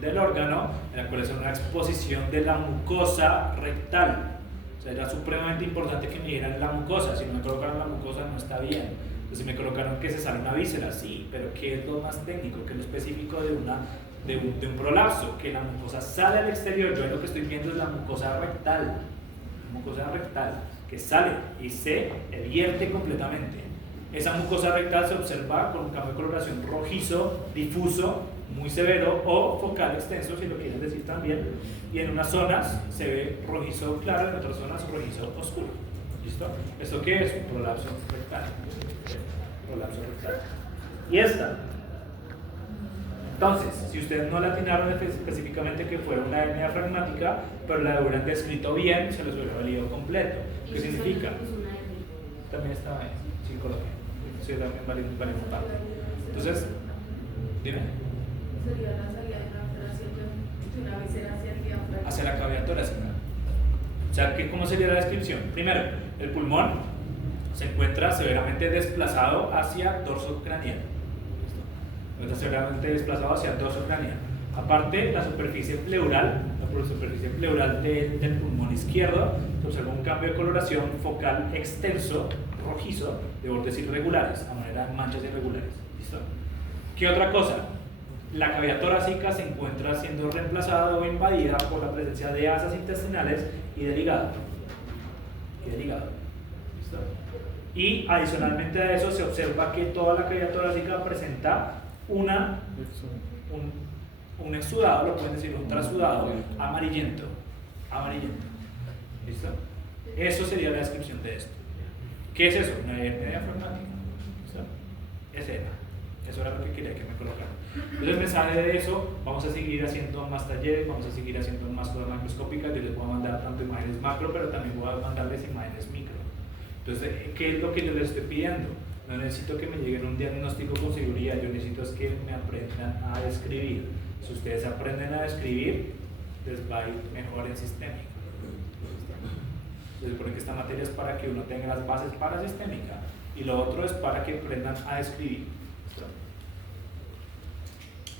del órgano, en la cual es una exposición de la mucosa rectal. O sea, era supremamente importante que me dieran la mucosa. Si no me colocaron la mucosa, no está bien. Entonces, si me colocaron que se sale una víscera, sí, pero ¿qué es lo más técnico? ¿Qué es lo específico de un prolapso? Que la mucosa sale al exterior. Yo lo que estoy viendo es la mucosa rectal, que sale y se vierte completamente. Esa mucosa rectal se observa con un cambio de coloración rojizo, difuso, muy severo o focal extenso, si lo quieren decir también. Y en unas zonas se ve rojizo claro, en otras zonas rojizo oscuro. ¿Listo? ¿Esto qué es? Un prolapso rectal. Prolapso rectal. Y esta. Entonces, si ustedes no la atinaron específicamente que fuera una hernia diafragmática, pero la hubieran descrito bien, se los hubiera valido completo. ¿Qué significa? También está en psicología. Sí, también vale un par. Entonces, dime. Sería la salida de una operación de una visera hacia el diafragma. Hacia la cavidad torácica. O sea, ¿cómo sería la descripción? Primero, el pulmón se encuentra severamente desplazado hacia dorso craneal. Está severamente desplazado hacia dorso craneal. Aparte, la superficie pleural del pulmón izquierdo, se observa un cambio de coloración focal extenso, rojizo, de bordes irregulares, a manera de manchas irregulares. ¿Listo? ¿Qué otra cosa? La cavidad torácica se encuentra siendo reemplazada o invadida por la presencia de asas intestinales y del hígado. ¿Listo? Y adicionalmente a eso se observa que toda la cavidad torácica presenta un exudado, lo pueden decir un trasudado, amarillento. ¿Listo? Eso sería la descripción de esto. ¿Qué es eso? Una hernia diafragmática. ¿Listo? Eso era lo que quería que me colocaran. Entonces, el mensaje de eso, vamos a seguir haciendo más talleres, vamos a seguir haciendo más cosas macroscópicas. Yo les voy a mandar tanto imágenes macro, pero también voy a mandarles imágenes micro. Entonces, ¿qué es lo que yo les estoy pidiendo? No necesito que me lleguen un diagnóstico con seguridad, yo necesito es que me aprendan a describir. Si ustedes aprenden a describir, les va a ir mejor en sistémica. Se supone que esta materia es para que uno tenga las bases para sistémica y lo otro es para que aprendan a describir.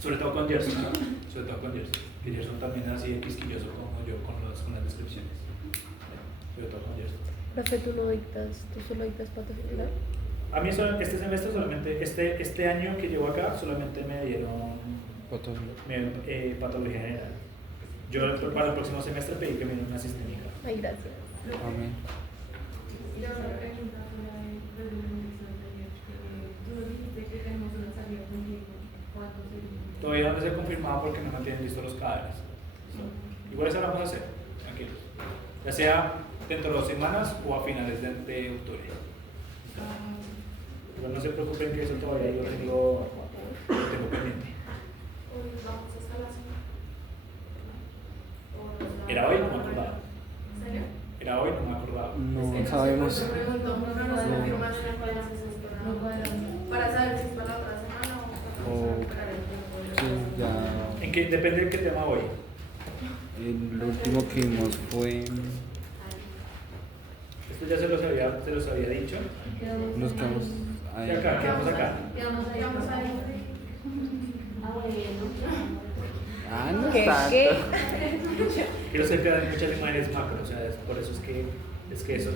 Sobre todo con Gerson, que Gerson también es así de quisquilloso como yo con las descripciones. Sobre todo con Gerson. Profe, ¿tú solo dictas patología? A mí este semestre solamente, este año que llevo acá, solamente me dieron patología general. Yo para el próximo semestre pedí que me dieran una sistémica. Ay, gracias. Amén. Y otra pregunta fuera de la universidad anterior, tú nos dijiste que tenemos una salida contigo, ¿cuánto sería? Todavía no se ha confirmado porque no me tienen listos los cadáveres. Igual eso lo vamos a hacer, tranquilos. Ya sea dentro de 2 semanas o a finales de octubre. Pero no se preocupen que eso todavía yo tengo pendiente. Hoy vamos hasta la semana. Era hoy, no me acordaba. ¿En serio? Era hoy, no me acordaba. No sabemos. Para saber si es para la otra semana o para esperar el tiempo. Sí, ya. ¿En qué depende de qué tema voy? El último que vimos fue. Esto ya se los había dicho. Nos quedamos ahí. Y acá, quedamos acá. Quedamos ahí. Ah, no ¿Qué? está. Quiero hacer que hay muchas imágenes macro, o sea, por eso es que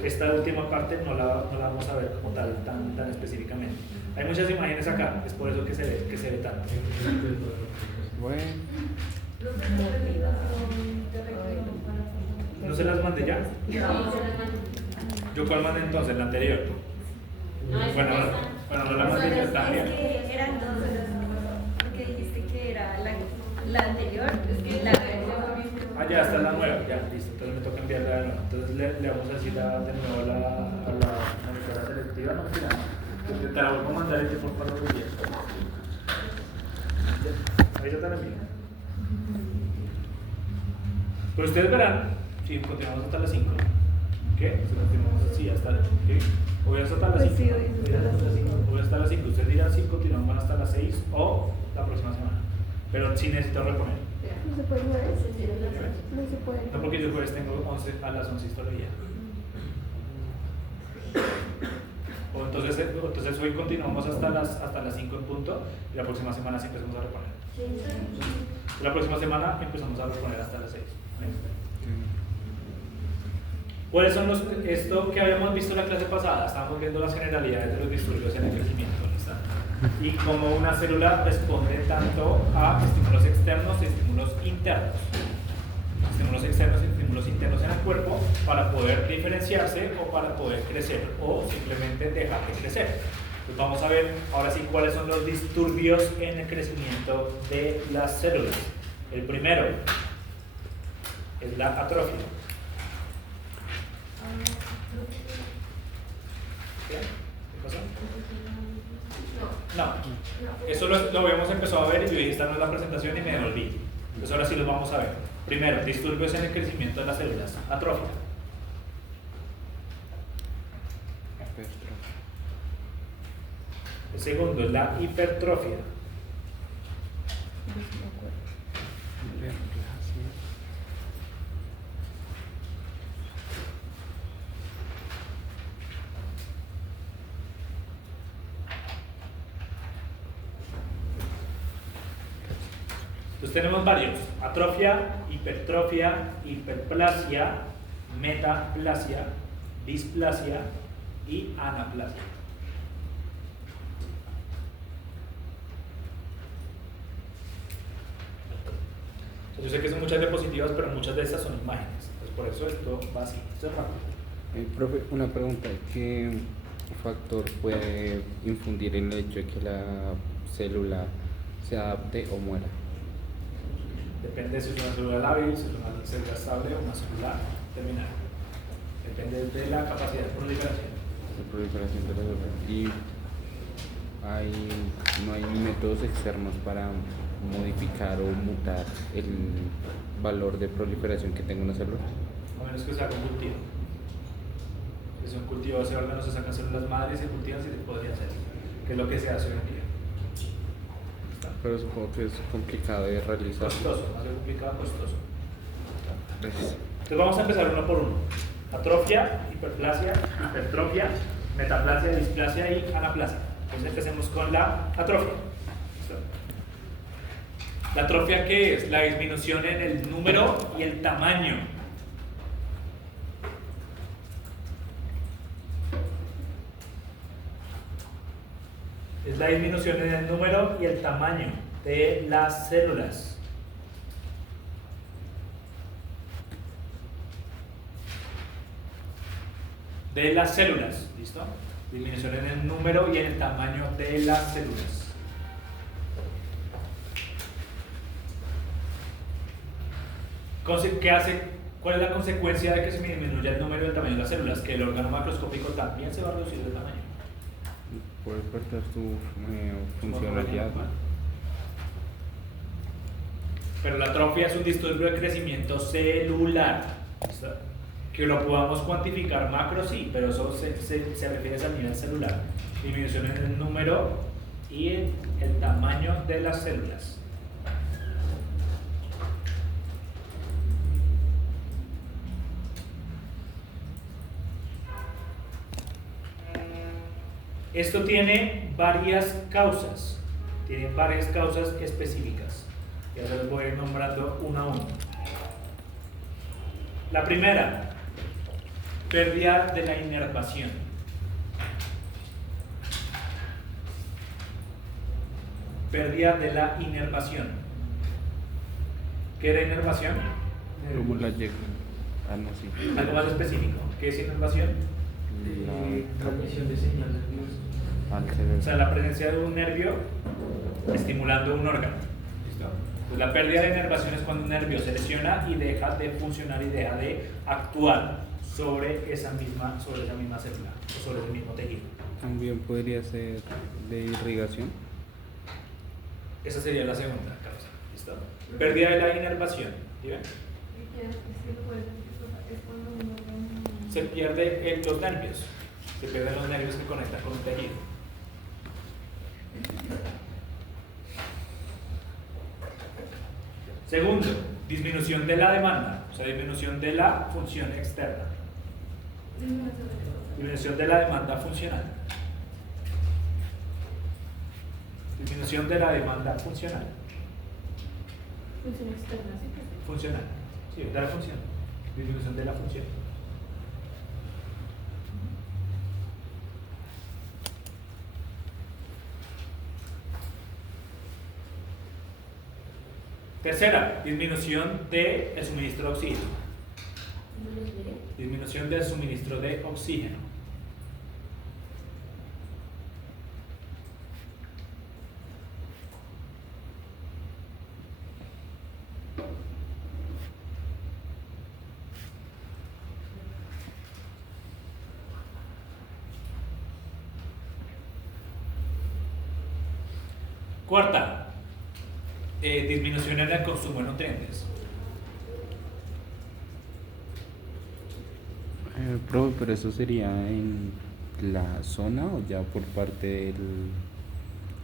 esta última parte no la vamos a ver como tal, tan específicamente. Hay muchas imágenes acá, es por eso que se ve tanto. Bueno. ¿No se las mandé ya? ¿Yo cuál mandé entonces? ¿La anterior? Bueno, no la mandé yo también. Eran dos, porque dijiste que era la anterior, la Ah, ya está la nueva, ya, listo. Entonces me toca enviarla de nuevo. Entonces le vamos a decir de nuevo a la monitora selectiva, no mira. Te la vuelvo a mandar y te por favor lo envíes. Ahí ya te la envío. Pero ustedes verán, si continuamos hasta las 5. ¿Qué? Si continuamos así hasta ¿qué? Hoy hasta las 5. Pues sí, Hoy hasta las 5. Ustedes dirán si continuamos hasta las 6 o la próxima semana. Pero sí necesito reponer. No se puede mover. No se puede. No, porque yo jueves tengo a las 11 historia. O entonces hoy continuamos hasta las 5 en punto y la próxima semana sí empezamos a reponer. La próxima semana empezamos a reponer hasta las 6. ¿Cuáles son esto que habíamos visto en la clase pasada? Estábamos viendo las generalidades de los disturbios en el crecimiento, ¿está? Y cómo una célula responde tanto a estímulos externos y estímulos internos. Estímulos externos y estímulos internos en el cuerpo para poder diferenciarse o para poder crecer o simplemente dejar de crecer. Pues vamos a ver ahora sí cuáles son los disturbios en el crecimiento de las células. El primero es la atrofia. ¿Qué pasó? No, eso lo habíamos empezado a ver y yo dije, esta no es la presentación y me devolví. Entonces ahora sí los vamos a ver. Primero, disturbios en el crecimiento de las células. Atrofia. El segundo es la hipertrofia. Entonces tenemos varios: atrofia, hipertrofia, hiperplasia, metaplasia, displasia y anaplasia. Yo sé que son muchas diapositivas, pero muchas de estas son imágenes. Entonces por eso esto va así. Esto es rápido. Profe, una pregunta. ¿Qué factor puede infundir en el hecho de que la célula se adapte o muera? Depende si es una célula lábil, si es una célula estable o una célula terminal. Depende de la capacidad de proliferación. La proliferación de la célula. ¿Y no hay métodos externos para modificar o mutar el valor de proliferación que tenga una célula? A menos que se haga un cultivo. Si es un cultivo de ese órgano, se sacan células madres y se cultivan, si se podría hacer, que es lo que se hace hoy en día. Pero supongo que es complicado de realizar. Costoso, más que complicado, costoso. Gracias. Entonces vamos a empezar uno por uno. Atrofia, hiperplasia, hipertrofia, metaplasia, displasia y anaplasia. Entonces empecemos con la atrofia. ¿Listo? La atrofia, ¿qué es? La disminución en el número y el tamaño. Es la disminución en el número y el tamaño de las células. De las células, ¿listo? Disminución en el número y en el tamaño de las células. ¿Qué hace? ¿Cuál es la consecuencia de que se disminuya el número y el tamaño de las células? Que el órgano macroscópico también se va a reducir de tamaño. Puede perder su funcionalidad, ¿no? Pero la atrofia es un disturbio de crecimiento celular. ¿Listo? Que lo podamos cuantificar macro, sí, pero eso se refiere a nivel celular. Disminución en el número y el tamaño de las células. Esto tiene varias causas. Tiene varias causas específicas. Ya se los voy a ir nombrando uno a uno. La primera, pérdida de la inervación. Pérdida de la inervación. ¿Qué era inervación? ¿Cómo la llega? Ah, no, sí. Algo más específico. ¿Qué es inervación? Transmisión de señal nerviosa. Al cerebro. O sea, la presencia de un nervio estimulando un órgano. ¿Listo? Pues la pérdida de inervación es cuando un nervio se lesiona y deja de funcionar y deja de actuar sobre esa misma célula o sobre el mismo tejido. También podría ser de irrigación. Esa sería la segunda causa. ¿Listo? Pérdida de la inervación. ¿Sí ven? Se pierde los nervios. Se pierden los nervios que conectan con un tejido. Segundo, disminución de la demanda, o sea, disminución de la función externa. Disminución de la demanda funcional. Disminución de la demanda funcional. Función externa, ¿sí? Funcional. Sí, de la función. Disminución de la función. Tercera, disminución del suministro de oxígeno. Disminución del suministro de oxígeno. Cuarta, disminución en el consumo de nutrientes. Profe, pero eso sería en la zona o ya por parte del,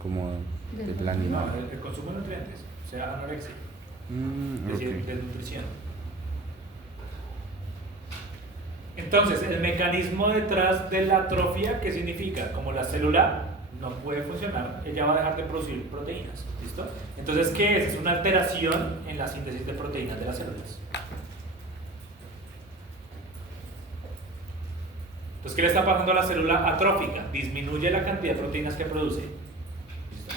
como del No, animal. el consumo de nutrientes, o sea, anorexia, es Ok. decir, desnutrición. Entonces, el mecanismo detrás de la atrofia, ¿qué significa? Como la célula no puede funcionar, ella va a dejar de producir proteínas, ¿listo? Entonces, ¿qué es? Es una alteración en la síntesis de proteínas de las células. Entonces, ¿qué le está pasando a la célula atrófica? Disminuye la cantidad de proteínas que produce. ¿Listo?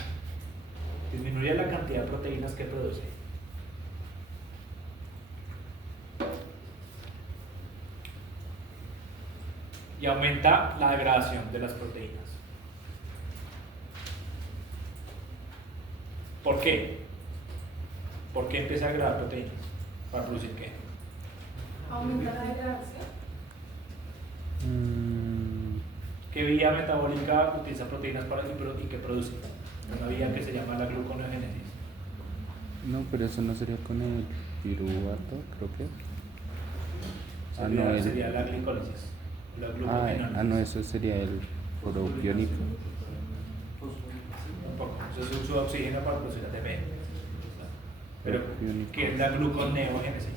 Disminuye la cantidad de proteínas que produce. Y aumenta la degradación de las proteínas. ¿Por qué? ¿Por qué empieza a degradar proteínas? ¿Para producir qué? Aumenta la degradación. ¿Qué vía metabólica utiliza proteínas para y qué produce? Una vía que se llama la gluconeogénesis. No, pero eso no sería con el piruvato, creo que. No, Sería la glicólisis. La no, gluconeogénesis. eso sería el propiónico. Un poco. Eso es uso de oxígeno para producir ATP. Pero, Propiónico. ¿qué es la gluconeogénesis?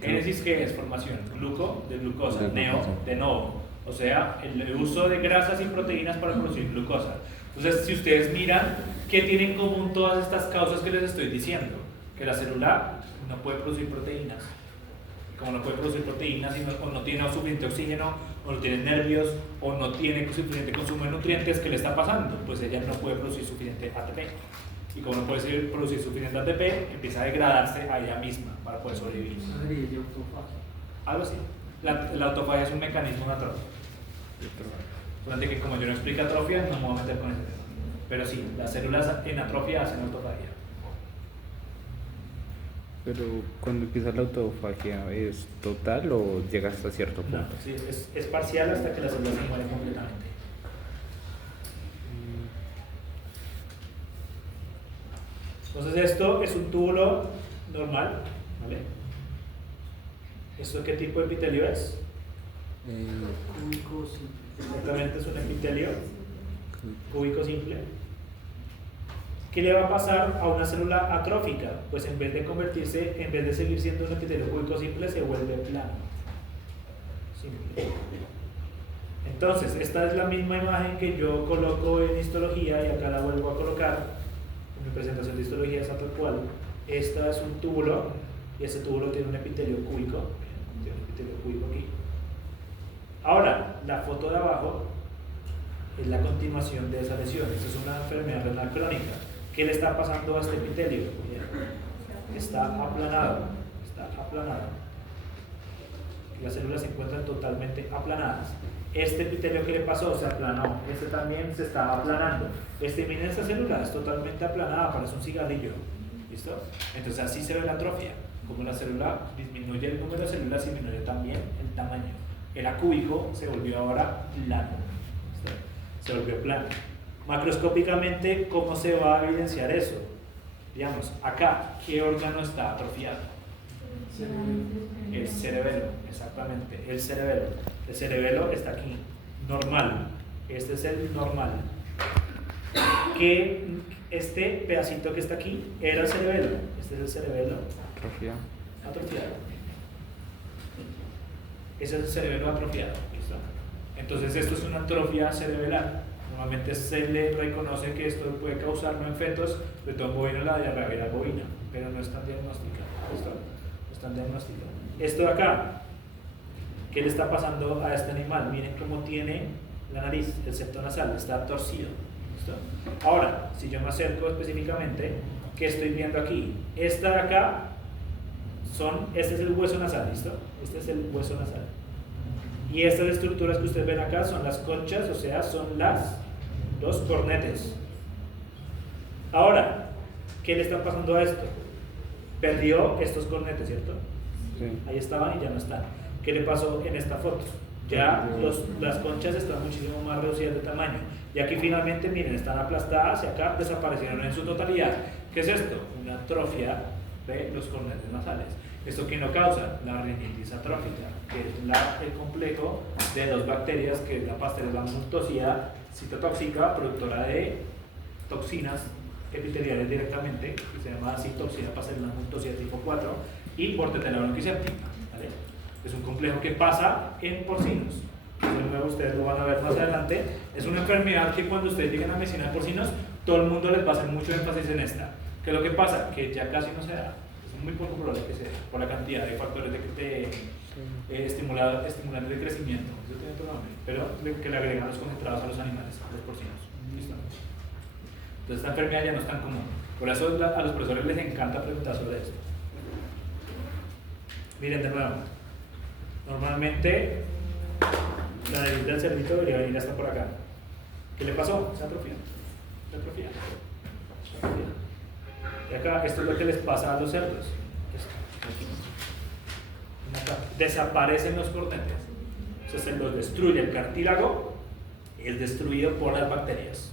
Génesis, ¿qué es? Formación. Gluco, de glucosa. De Neo, glucosa. de nuevo. O sea, el uso de grasas y proteínas para producir glucosa. Entonces, si ustedes miran, ¿qué tienen en común todas estas causas que les estoy diciendo? Que la célula no puede producir proteínas. Como no puede producir proteínas o no tiene suficiente oxígeno, o no tiene nervios, o no tiene suficiente consumo de nutrientes, ¿qué le está pasando? Pues ella no puede producir suficiente ATP. Y como no puede producir suficiente ATP, empieza a degradarse a ella misma para poder sobrevivir. Algo así. La autofagia es un mecanismo de atrofia. Solamente que como yo no explico atrofia, no me voy a meter con ese tema. Pero sí, las células en atrofia hacen autofagia. Pero cuando empieza la autofagia, ¿es total o llega hasta cierto punto? No, sí, es parcial hasta que la célula se muere completamente. Entonces esto es un túbulo normal, ¿vale? ¿Esto qué tipo de epitelio es? Exactamente, es un epitelio cúbico simple. ¿Qué le va a pasar a una célula atrófica? Pues en vez de seguir siendo un epitelio cúbico simple, se vuelve plano. Simple. Entonces, esta es la misma imagen que yo coloco en histología y acá la vuelvo a colocar. En mi presentación de histología es tal cual. Esta es un túbulo y ese túbulo tiene un epitelio cúbico. Tiene un epitelio cúbico aquí. Ahora, la foto de abajo es la continuación de esa lesión. Esta es una enfermedad renal crónica. ¿Qué le está pasando a este epitelio? Está aplanado. Está aplanado. Las células se encuentran totalmente aplanadas. Este epitelio que le pasó se aplanó. Este también se está aplanando. Miren, esta célula es totalmente aplanada, parece un cigarrillo. ¿Listo? Entonces así se ve la atrofia. Como la célula disminuye el número de células, disminuye también el tamaño. Era cúbico, se volvió ahora plano. ¿Listo? Se volvió plano. Macroscópicamente, ¿cómo se va a evidenciar eso? Digamos, acá, ¿qué órgano está atrofiado? El cerebelo, exactamente, el cerebelo. El cerebelo está aquí, normal. Este es el normal. Que este pedacito que está aquí era el cerebelo. Este es el cerebelo atrofiado. Ese es el cerebelo atrofiado. ¿Listo? Entonces, esto es una atrofia cerebelar. Normalmente se le reconoce que esto puede causar no en fetos, sobre todo en bovino, la diarrea viral bovina, pero no están diagnosticados. ¿Listo? No están diagnosticados. Esto de acá, ¿qué le está pasando a este animal? Miren cómo tiene la nariz, el septo nasal, está torcido. ¿Listo? Ahora, si yo me acerco específicamente, ¿qué estoy viendo aquí? Esta de acá, este es el hueso nasal, ¿listo? Este es el hueso nasal. Y estas estructuras que ustedes ven acá son las conchas, o sea, son los cornetes. Ahora, ¿qué le está pasando a esto? Perdió estos cornetes, ¿cierto? Sí. Ahí estaban y ya no están. ¿Qué le pasó en esta foto? Ya las conchas están muchísimo más reducidas de tamaño. Y aquí finalmente, miren, están aplastadas y acá desaparecieron en su totalidad. ¿Qué es esto? Una atrofia de los cornetes nasales. ¿Esto qué no causa? La rinitis atrófica, que es el complejo de dos bacterias, que es la Pasteurella multocida citotóxica, productora de toxinas epiteliales directamente, que se llama así toxina Pasteurella multocida tipo 4, y Bordetella bronquicéptica, ¿vale? Es un complejo que pasa en porcinos. De nuevo, ustedes lo van a ver más adelante. Es una enfermedad que cuando ustedes lleguen a medicina de porcinos, todo el mundo les va a hacer mucho énfasis en esta. ¿Qué es lo que pasa? Que ya casi no se da. Es muy poco probable que se dé por la cantidad de factores estimulantes de crecimiento. Eso tiene otro nombre, pero que le agregan los concentrados a los animales, a los porcinos. ¿Listo? Entonces, esta enfermedad ya no es tan común. Por eso a los profesores les encanta preguntar sobre esto. Miren de nuevo. Normalmente, la nariz del cerdito debería venir hasta por acá. ¿Qué le pasó? Se atrofia. Se atrofia. Y acá, esto es lo que les pasa a los cerdos. Acá, desaparecen los cornetes. O sea, se los destruye el cartílago y es destruido por las bacterias.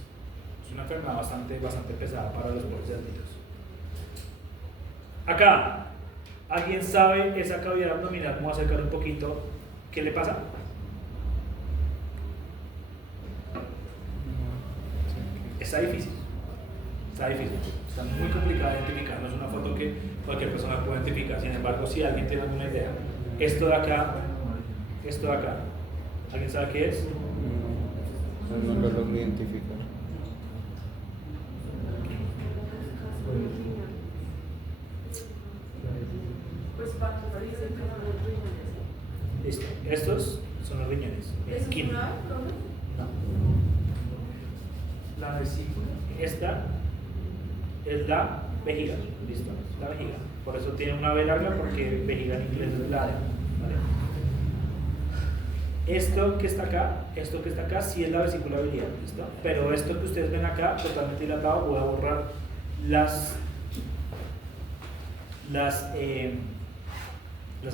Es una enfermedad bastante pesada para los pobres cerditos. Acá, ¿alguien sabe esa cavidad abdominal? Vamos a acercar un poquito. ¿Qué le pasa? Está difícil. Está muy complicado identificar. No es una foto que cualquier persona puede identificar. Sin embargo, si alguien tiene alguna idea, esto de acá, ¿alguien sabe qué es? No lo logro identificar. Pues para dicen que son los riñones. Listo. Estos son los riñones. ¿Es Químico. una, profe? No. La vesícula. Esta es la vejiga. Listo. La vejiga. Por eso tiene una B larga, porque vejiga en inglés es ladder. ¿Vale? Esto que está acá, sí es la vesícula biliar. ¿Listo? Pero esto que ustedes ven acá, totalmente dilatado, voy a borrar las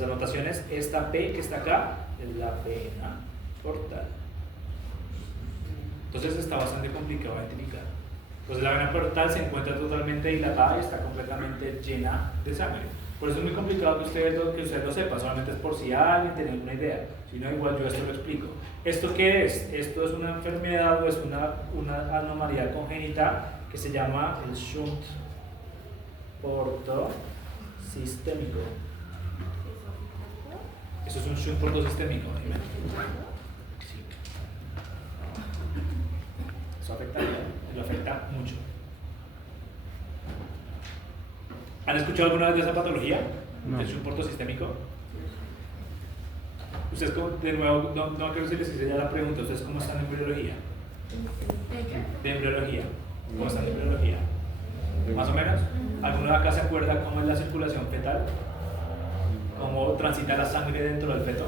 anotaciones. Esta P que está acá es la vena portal. Entonces está bastante complicado identificar. Entonces la vena portal se encuentra totalmente dilatada y está completamente llena de sangre. Por eso es muy complicado que usted lo sepa, solamente es por si alguien tiene alguna idea. Si no, igual yo esto lo explico. ¿Esto qué es? Esto es una enfermedad o es una anomalía congénita que se llama el shunt portosistémico. Eso es un shunt portosistémico. Sí. Eso afecta, lo afecta mucho. ¿Han escuchado alguna vez de esa patología? No. ¿El shunt portosistémico? Ustedes, de nuevo, no creo si les hice ya la pregunta. ¿Ustedes cómo están en embriología? De embriología. ¿Cómo están en embriología? ¿Más o menos? ¿Alguno de acá se acuerda cómo es la circulación fetal? ¿Cómo transita la sangre dentro del feto?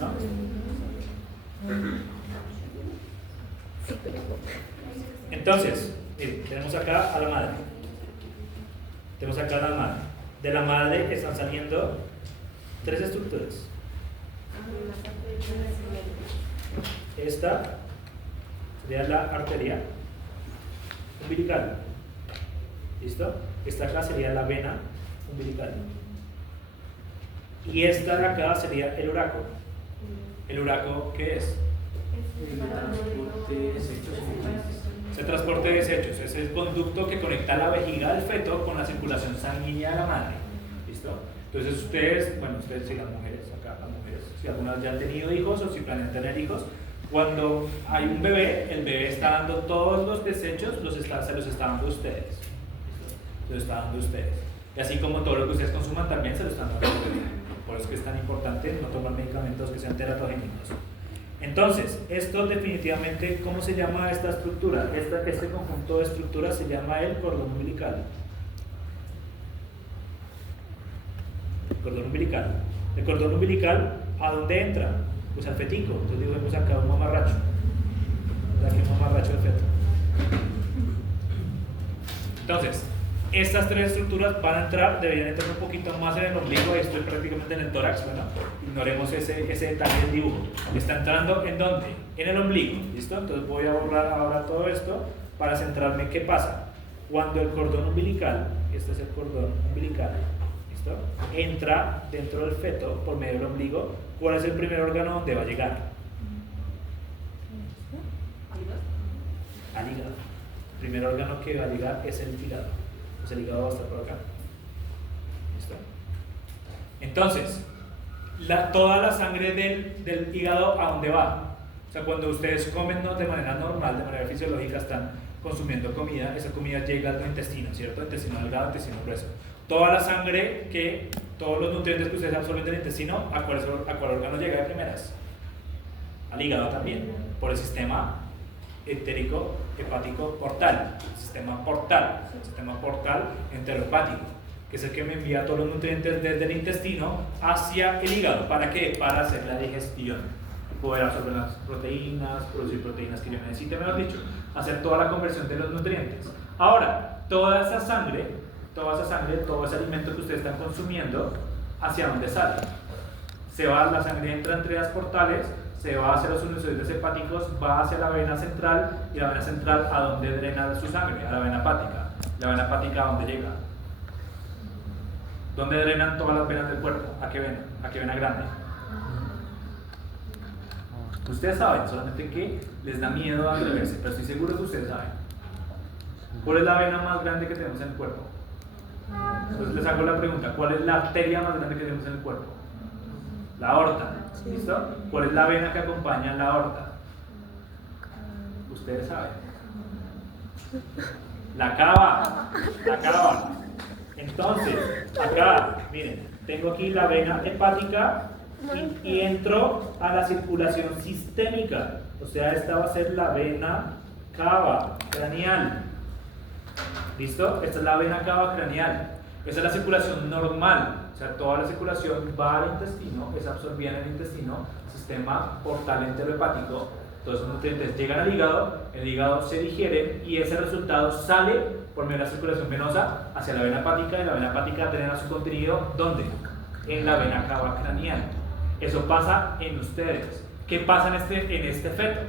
¿No? Entonces, miren, tenemos acá a la madre. Tenemos acá a la madre. De la madre están saliendo tres estructuras. Esta sería la arteria umbilical. ¿Listo? Esta acá sería la vena umbilical. Y esta de acá sería el uraco. ¿El uraco qué es? Es el transporte de desechos. Es el conducto que conecta la vejiga del feto con la circulación sanguínea de la madre. ¿Listo? Entonces ustedes, si las mujeres, si algunas ya han tenido hijos o si planean tener hijos, cuando hay un bebé, el bebé está dando todos los desechos, se los está dando a ustedes. ¿Listo? Se los está dando a ustedes. Y así como todo lo que ustedes consuman también se lo están dando a ustedes. Por eso es que es tan importante no tomar medicamentos que sean teratogénicos. Entonces, esto definitivamente, ¿cómo se llama esta estructura? Este conjunto de estructuras se llama el cordón umbilical. El cordón umbilical. El cordón umbilical, ¿a dónde entra? Pues al fetico. Entonces dibujemos acá un mamarracho. Aquí un mamarracho del feto. Entonces, Estas tres estructuras van a entrar, deberían entrar un poquito más en el ombligo, y estoy prácticamente en el tórax, bueno, ignoremos ese detalle del dibujo. Está entrando ¿en dónde? En el ombligo, ¿listo? Entonces voy a borrar ahora todo esto para centrarme en qué pasa. Cuando el cordón umbilical, este es el cordón umbilical, ¿listo? Entra dentro del feto por medio del ombligo, ¿cuál es el primer órgano donde va a llegar? Al hígado. El primer órgano que va a llegar es el hígado. El hígado va a estar por acá. ¿Listo? Entonces, toda la sangre del hígado, ¿a dónde va? O sea, cuando ustedes comen de manera normal, de manera fisiológica, están consumiendo comida, esa comida llega al intestino, ¿cierto? Intestino delgado, intestino grueso. Toda la sangre, todos los nutrientes que ustedes absorben del intestino, ¿a cuál órgano llega de primeras? Al hígado también, por el sistema entérico hepático portal, el sistema portal enterohepático, que es el que me envía todos los nutrientes desde el intestino hacia el hígado. ¿Para qué? Para hacer la digestión, poder absorber las proteínas, producir proteínas que yo necesite, mejor dicho, hacer toda la conversión de los nutrientes. Ahora, toda esa sangre, todo ese alimento que ustedes están consumiendo, ¿hacia dónde sale? La sangre entra entre las portales, se va hacia los sinusoides hepáticos, va hacia la vena central, y la vena central, ¿a dónde drena su sangre? A la vena hepática. ¿La vena hepática a dónde llega? ¿Dónde drenan todas las venas del cuerpo? ¿A qué vena? ¿A qué vena grande? Ustedes saben, solamente que les da miedo atreverse, pero estoy seguro que ustedes saben. ¿Cuál es la vena más grande que tenemos en el cuerpo? Entonces les hago la pregunta, ¿cuál es la arteria más grande que tenemos en el cuerpo? La aorta, ¿listo? ¿Cuál es la vena que acompaña la aorta? Ustedes saben. La cava. Entonces, acá, miren, tengo aquí la vena hepática y entro a la circulación sistémica. O sea, esta va a ser la vena cava craneal. ¿Listo? Esta es la vena cava craneal. Esa es la circulación normal. O sea, toda la circulación va al intestino, es absorbida en el intestino, sistema portal enterohepático. Todos esos nutrientes llegan al hígado, el hígado se digiere y ese resultado sale por medio de la circulación venosa hacia la vena hepática, y la vena hepática drena su contenido ¿dónde? En la vena cava craneal. Eso pasa en ustedes. ¿Qué pasa en este feto?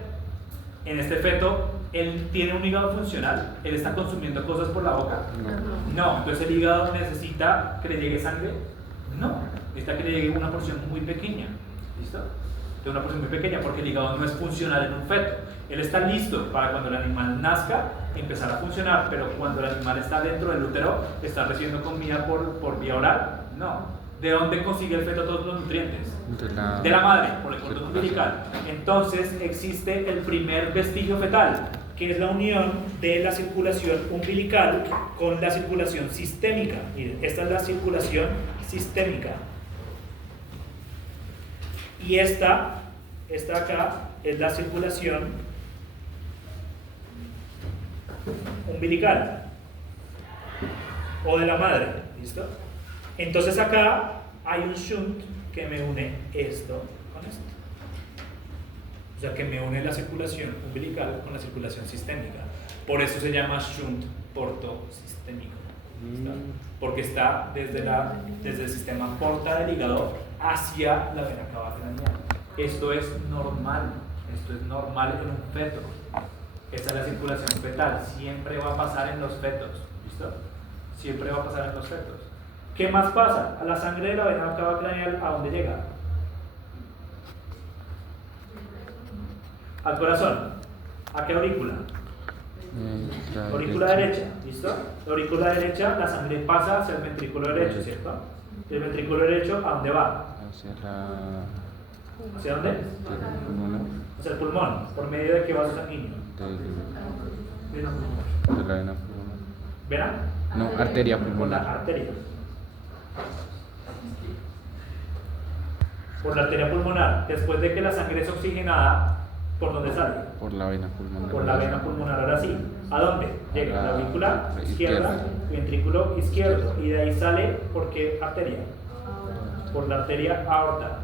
En este feto, él tiene un hígado funcional, él está consumiendo cosas por la boca. No, entonces el hígado necesita que le llegue sangre. No, necesita que le llegue una porción muy pequeña. ¿Listo? De una porción muy pequeña, porque el hígado no es funcional en un feto. Él está listo para cuando el animal nazca empezar a funcionar, pero cuando el animal está dentro del útero, está recibiendo comida por vía oral. No. ¿De dónde consigue el feto todos los nutrientes? De la madre, por el cordón umbilical. Entonces existe el primer vestigio fetal, que es la unión de la circulación umbilical con la circulación sistémica. Miren, esta es la circulación sistémica. Y esta acá es la circulación umbilical o de la madre. ¿Listo? Entonces acá hay un shunt que me une esto con esto. O sea, que me une la circulación umbilical con la circulación sistémica. Por eso se llama shunt portosistémico. ¿Listo? Porque está desde el sistema porta del hígado hacia la vena cava craneal. Esto es normal en un feto. Esta es la circulación fetal, siempre va a pasar en los fetos. ¿Listo? Siempre va a pasar en los fetos. ¿Qué más pasa? A la sangre de la vena cava craneal, ¿a dónde llega? Al corazón. ¿A qué aurícula? Aurícula derecha, ¿listo? La aurícula derecha, la sangre pasa hacia el ventrículo derecho, ¿cierto? ¿El ventrículo derecho a dónde va? ¿Hacia dónde? Hacia el pulmón. ¿Por medio de qué vaso sanguíneo? De la vena pulmonar. ¿Vena? No, arteria Por la pulmonar. arteria. Por la arteria pulmonar. Después de que la sangre es oxigenada, ¿por dónde sale? Por la vena pulmonar. Por la vena pulmonar, ahora sí. ¿A dónde? Llega a la aurícula izquierda, izquierda. ventrículo izquierdo. Y de ahí sale, ¿por qué arteria? Por la arteria aorta.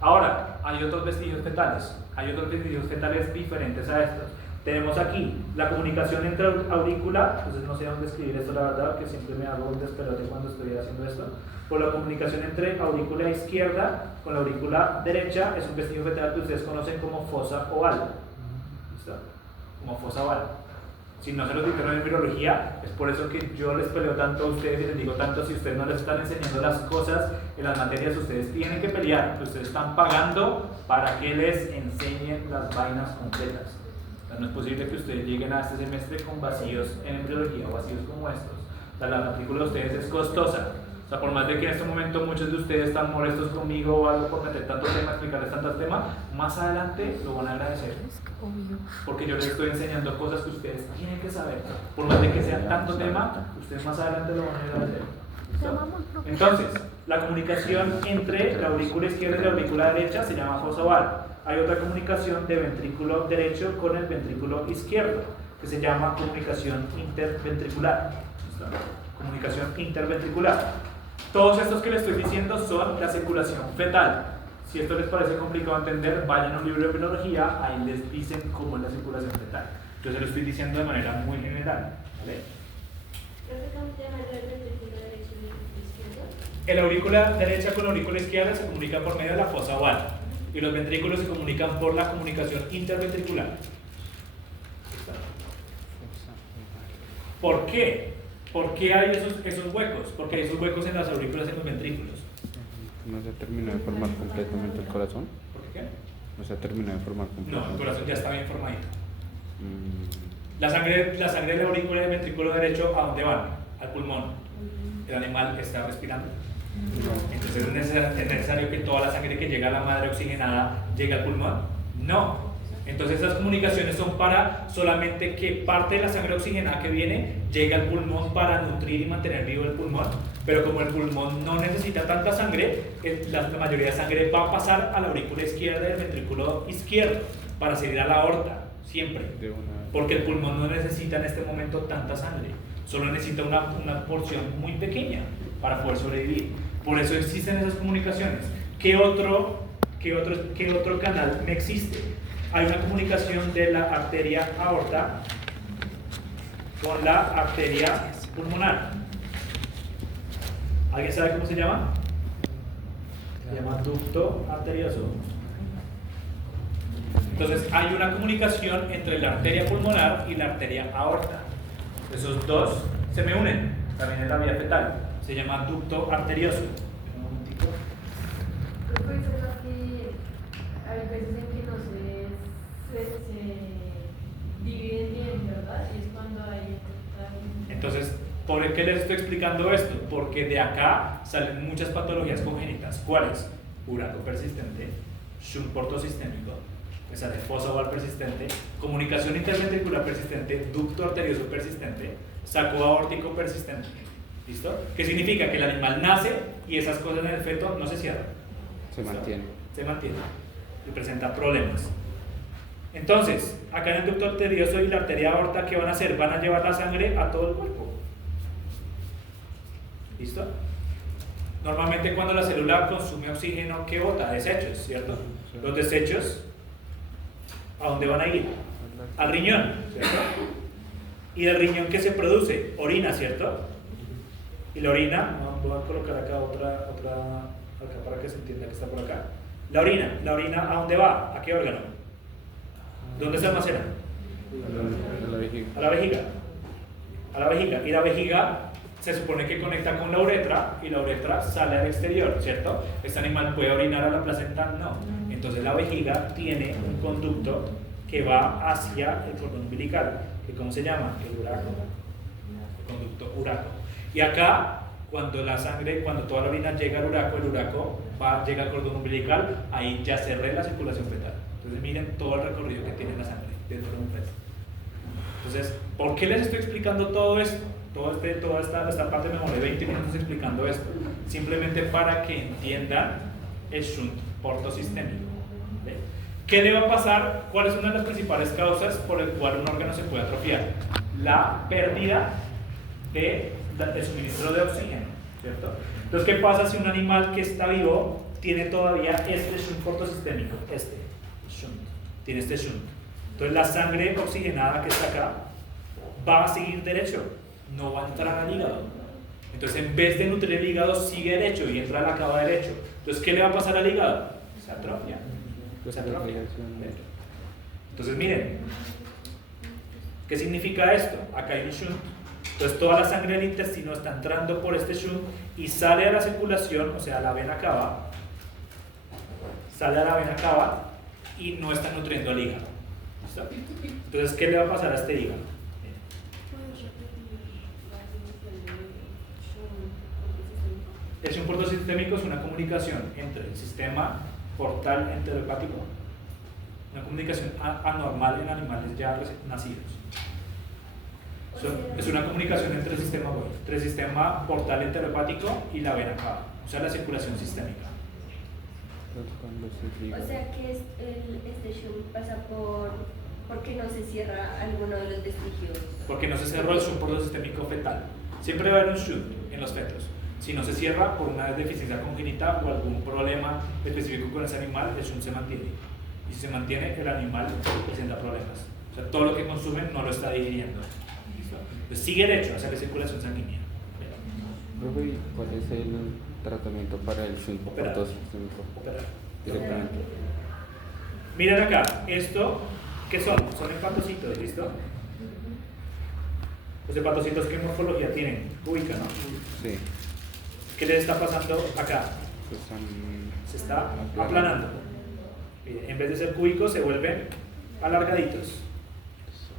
Ahora, hay otros vestigios fetales. Hay otros vestigios fetales diferentes a estos. tenemos aquí la comunicación entre aurícula, entonces no sé dónde escribir esto la verdad, que siempre me hago un despelote cuando estoy haciendo esto. Por la comunicación entre aurícula izquierda con la aurícula derecha es un vestíbulo fetal que ustedes conocen como fosa oval. ¿Listo? Como fosa oval. Si no se los dijeron en virología, es por eso que yo les peleo tanto a ustedes y les digo tanto, si ustedes no les están enseñando las cosas en las materias, ustedes tienen que pelear, que ustedes están pagando para que les enseñen las vainas completas. O sea, no es posible que ustedes lleguen a este semestre con vacíos en embriología o vacíos como estos. O sea, la matrícula de ustedes es costosa. O sea, por más de que en este momento muchos de ustedes están molestos conmigo o algo por meter tantos temas, explicarles tantos temas, más adelante lo van a agradecer. Porque yo les estoy enseñando cosas que ustedes tienen que saber. Por más de que sea tanto tema, ustedes más adelante lo van a agradecer. ¿Listo? Entonces, la comunicación entre la aurícula izquierda y la aurícula derecha se llama fosa oval. Hay otra comunicación de ventrículo derecho con el ventrículo izquierdo, que se llama comunicación interventricular. ¿Listo? Comunicación interventricular. Todos estos que les estoy diciendo son la circulación fetal. Si esto les parece complicado entender, vayan a un libro de biología, ahí les dicen cómo es la circulación fetal. Yo se lo estoy diciendo de manera muy general. ¿Vale? El aurícula derecha con la aurícula izquierda se comunica por medio de la fosa oval y los ventrículos se comunican por la comunicación interventricular. ¿Por qué? ¿Por qué hay esos huecos? Porque hay esos huecos en las aurículas y en los ventrículos. ¿No se terminó de formar completamente el corazón? ¿Por qué? ¿No se terminó de formar No, completamente? el corazón ya está bien formadito. La sangre de la aurícula y el ventrículo derecho, ¿a dónde van? Al pulmón. El animal está respirando. Entonces es necesario que toda la sangre que llega a la madre oxigenada llegue al pulmón. No. Entonces esas comunicaciones son para solamente que parte de la sangre oxigenada que viene llegue al pulmón para nutrir y mantener vivo el pulmón. Pero como el pulmón no necesita tanta sangre, la mayoría de sangre va a pasar a la aurícula izquierda del ventrículo izquierdo para seguir a la aorta, siempre. Porque el pulmón no necesita en este momento tanta sangre, solo necesita una porción muy pequeña para poder sobrevivir. Por eso existen esas comunicaciones. ¿Qué otro canal no existe? Hay una comunicación de la arteria aorta con la arteria pulmonar. ¿Alguien sabe cómo se llama? Se llama ducto arterioso. Entonces hay una comunicación entre la arteria pulmonar y la arteria aorta. Esos dos se me unen, también en la vía fetal. Se llama ducto arterioso. Un momentico. Pero puede ser que hay veces en que no se dividen bien, ¿verdad? Y es cuando hay... Entonces, ¿por qué les estoy explicando esto? Porque de acá salen muchas patologías congénitas. ¿Cuáles? Uraco persistente, shunt portosistémico, esa de fosa oval persistente, comunicación interventricular persistente, ducto arterioso persistente, saco aórtico persistente. ¿Listo? ¿Qué significa? Que el animal nace y esas cosas en el feto no se cierran. Se mantiene. Se mantiene y presenta problemas. Entonces, acá en el ducto arterioso y la arteria aorta, ¿qué van a hacer? Van a llevar la sangre a todo el cuerpo. ¿Listo? Normalmente cuando la célula consume oxígeno, ¿qué bota? Desechos, ¿cierto? Los desechos, ¿a dónde van a ir? Al riñón, ¿cierto? ¿Y del riñón qué se produce? Orina, ¿cierto? Y la orina, voy a colocar acá otra acá para que se entienda que está por acá. La orina, ¿a dónde va? ¿A qué órgano? ¿Dónde se almacena? A la vejiga. A la vejiga. A la vejiga. Y la vejiga se supone que conecta con la uretra y la uretra sale al exterior, ¿cierto? ¿Este animal puede orinar a la placenta? No. Entonces la vejiga tiene un conducto que va hacia el cordón umbilical, que ¿cómo se llama? El uraco. El conducto uraco. Y acá, cuando toda la orina llega al uraco, el uraco llega al cordón umbilical, ahí ya cerré la circulación fetal. Entonces miren todo el recorrido que tiene la sangre dentro de un feto. Entonces, ¿por qué les estoy explicando todo esto? Toda esta parte me demoré 20 minutos explicando esto. Simplemente para que entiendan el shunt portosistémico. ¿Okay? ¿Qué le va a pasar? ¿Cuál es una de las principales causas por el cual un órgano se puede atrofiar? La pérdida de suministro de oxígeno, ¿cierto? Entonces, ¿qué pasa si un animal que está vivo tiene todavía este shunt portosistémico? Tiene este shunt. Entonces la sangre oxigenada que está acá va a seguir derecho, no va a entrar al hígado. Entonces en vez de nutrir el hígado, sigue derecho y entra a la cava derecho. Entonces, ¿qué le va a pasar al hígado? Se atrofia. Se atrofia. Entonces miren, ¿qué significa esto? Acá hay un shunt. Entonces toda la sangre del intestino está entrando por este shunt y sale a la circulación, o sea, a la vena cava. Sale a la vena cava y no está nutriendo al hígado. ¿Listo? Entonces, ¿qué le va a pasar a este hígado? El shunt portosistémico es una comunicación entre el sistema portal enterohepático, una comunicación anormal en animales ya nacidos. Es una comunicación entre el sistema portal enterohepático y la vena cava, o sea, la circulación sistémica. O sea que este shunt pasa porque no se cierra alguno de los vestigios. Porque no se cerró el shunt portosistémico fetal. Siempre va a haber un shunt en los fetos. Si no se cierra por una deficiencia congénita o algún problema específico con ese animal, el shunt se mantiene. Y si se mantiene, el animal presenta problemas. O sea, todo lo que consumen no lo está digiriendo. Entonces sigue derecho hacia la circulación sanguínea. Profe, ¿cuál es el tratamiento para el shunt portosistémico? Directamente. Miren acá, esto, ¿qué son? Son hepatocitos, ¿listo? Los hepatocitos, ¿qué morfología tienen? Cúbica, ¿no? Sí. ¿Qué les está pasando acá? Se está aplanando. En vez de ser cúbicos, se vuelven alargaditos.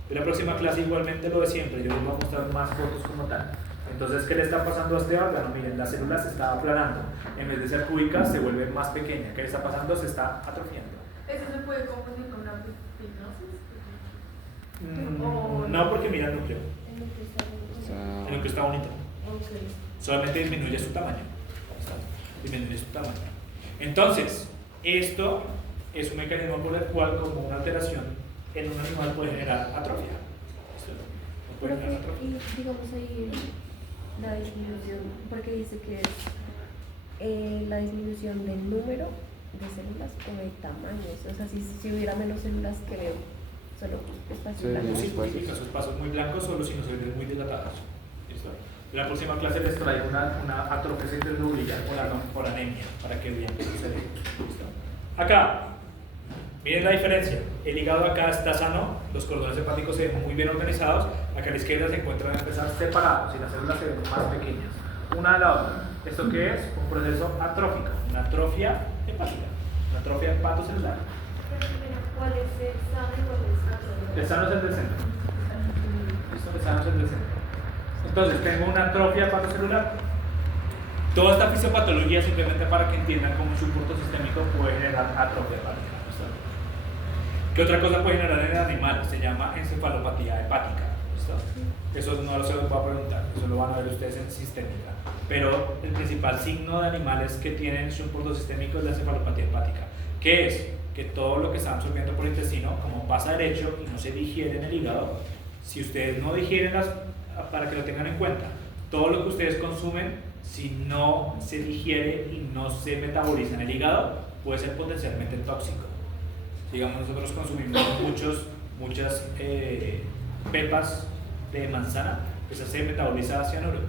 En la próxima clase igualmente lo de siempre, yo les voy a mostrar más fotos como tal. Entonces, ¿qué le está pasando a este órgano? Miren, la célula se está aplanando. En vez de ser cúbica, se vuelve más pequeña. ¿Qué le está pasando? Se está atrofiando. ¿Eso se puede confundir con una fibrosis? No, porque mira el núcleo. El núcleo está bonito. Okay. Solamente disminuye su tamaño. Disminuye su tamaño. Entonces, esto es un mecanismo por el cual, como una alteración en un animal, puede generar atrofia. Puede generar atrofia. Y digamos ahí la disminución, porque dice que es la disminución del número de células o de tamaños. O sea, si hubiera menos células que veo, solo espacios blancos. Sí, significa esos espacios muy blancos, solo sinusoides muy dilatados. ¿Listo? En la próxima clase les traigo una atrofia centronuclear por anemia, para que vean qué sucede. ¿Listo? Acá, miren la diferencia. El hígado acá está sano, los cordones hepáticos se ven muy bien organizados. Acá a la izquierda se encuentran empezar separados y las células se ven más pequeñas, una de la otra. ¿Esto qué es? Un proceso atrófico, una atrofia hepática, una atrofia hepatocelular. ¿Cuál es el sano y cuál es el sano? El sano es el del centro. ¿Listo? El sano es el del centro. Entonces, tengo una atrofia hepatocelular. Toda esta fisiopatología simplemente para que entiendan cómo un shunt portosistémico puede generar atrofia hepática. ¿Listo? ¿Qué otra cosa puede generar en el animal? Se llama encefalopatía hepática. ¿Listo? Eso no se los voy a preguntar, eso lo van a ver ustedes en sistémica. Pero el principal signo de animales que tienen shunt portosistémico es la encefalopatía hepática. ¿Qué es? Que todo lo que está absorbiendo por el intestino, como pasa derecho y no se digiere en el hígado, si ustedes no digieren para que lo tengan en cuenta, todo lo que ustedes consumen, si no se digiere y no se metaboliza en el hígado, puede ser potencialmente tóxico. Digamos, nosotros consumimos muchas pepas de manzana, esa se metaboliza a cianuro.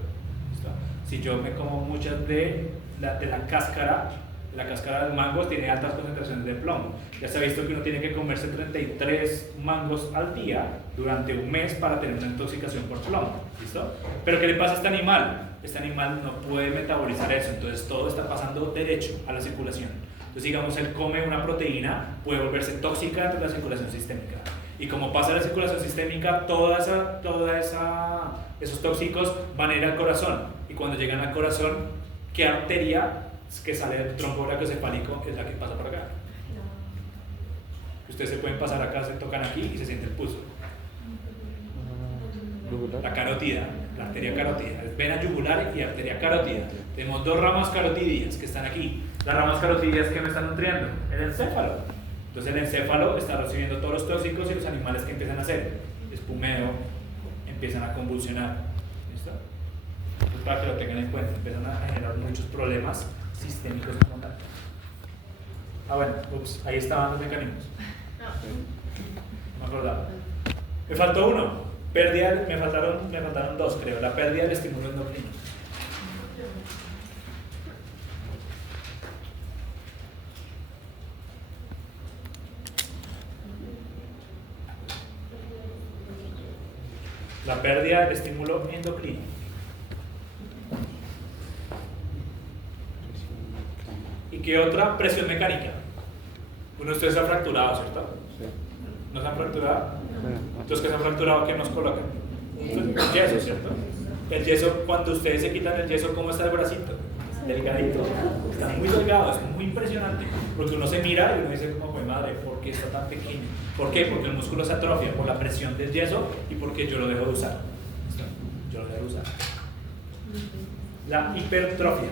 ¿Listo? Si yo me como muchas de la cáscara del mango, tiene altas concentraciones de plomo. Ya se ha visto que uno tiene que comerse 33 mangos al día durante un mes para tener una intoxicación por plomo. ¿Listo? Pero ¿qué le pasa a este animal? Este animal no puede metabolizar eso, entonces todo está pasando derecho a la circulación. Entonces, digamos, él come una proteína, puede volverse tóxica dentro de la circulación sistémica. Y como pasa la circulación sistémica, esos tóxicos van a ir al corazón. Y cuando llegan al corazón, ¿qué arteria que sale del trombo brachiocefálico es la que pasa por acá? Ustedes se pueden pasar acá, se tocan aquí y se siente el pulso. La carótida, la arteria carótida, es vena yugular y arteria carótida. Tenemos dos ramas carotídeas que están aquí. Las ramas carotídeas que me están nutriendo, el encéfalo. Entonces el encéfalo está recibiendo todos los tóxicos y los animales que empiezan a hacer espumeo, empiezan a convulsionar. ¿Listo? Entonces, para que lo tengan en cuenta, empiezan a generar muchos problemas sistémicos como tal. Bueno, ahí estaban los mecanismos. me acordaba. Me faltó uno. Pérdida, me faltaron dos, creo. La pérdida del estímulo endocrino. La pérdida del estímulo endocrino. ¿Y qué otra? Presión mecánica. Uno de ustedes se ha fracturado, ¿cierto? Sí. ¿No se han fracturado? Bueno, Entonces, ¿qué se han fracturado? ¿Qué nos colocan? El yeso, ¿cierto? El yeso, cuando ustedes se quitan el yeso, ¿cómo está el bracito? Delgadito. Está muy delgado, es muy impresionante. Porque uno se mira y uno dice, como, pues madre, ¿por qué está tan pequeño? ¿Por qué? Porque el músculo se atrofia por la presión del yeso y porque yo lo dejo de usar. ¿Listo? Yo lo dejo de usar. La hipertrofia.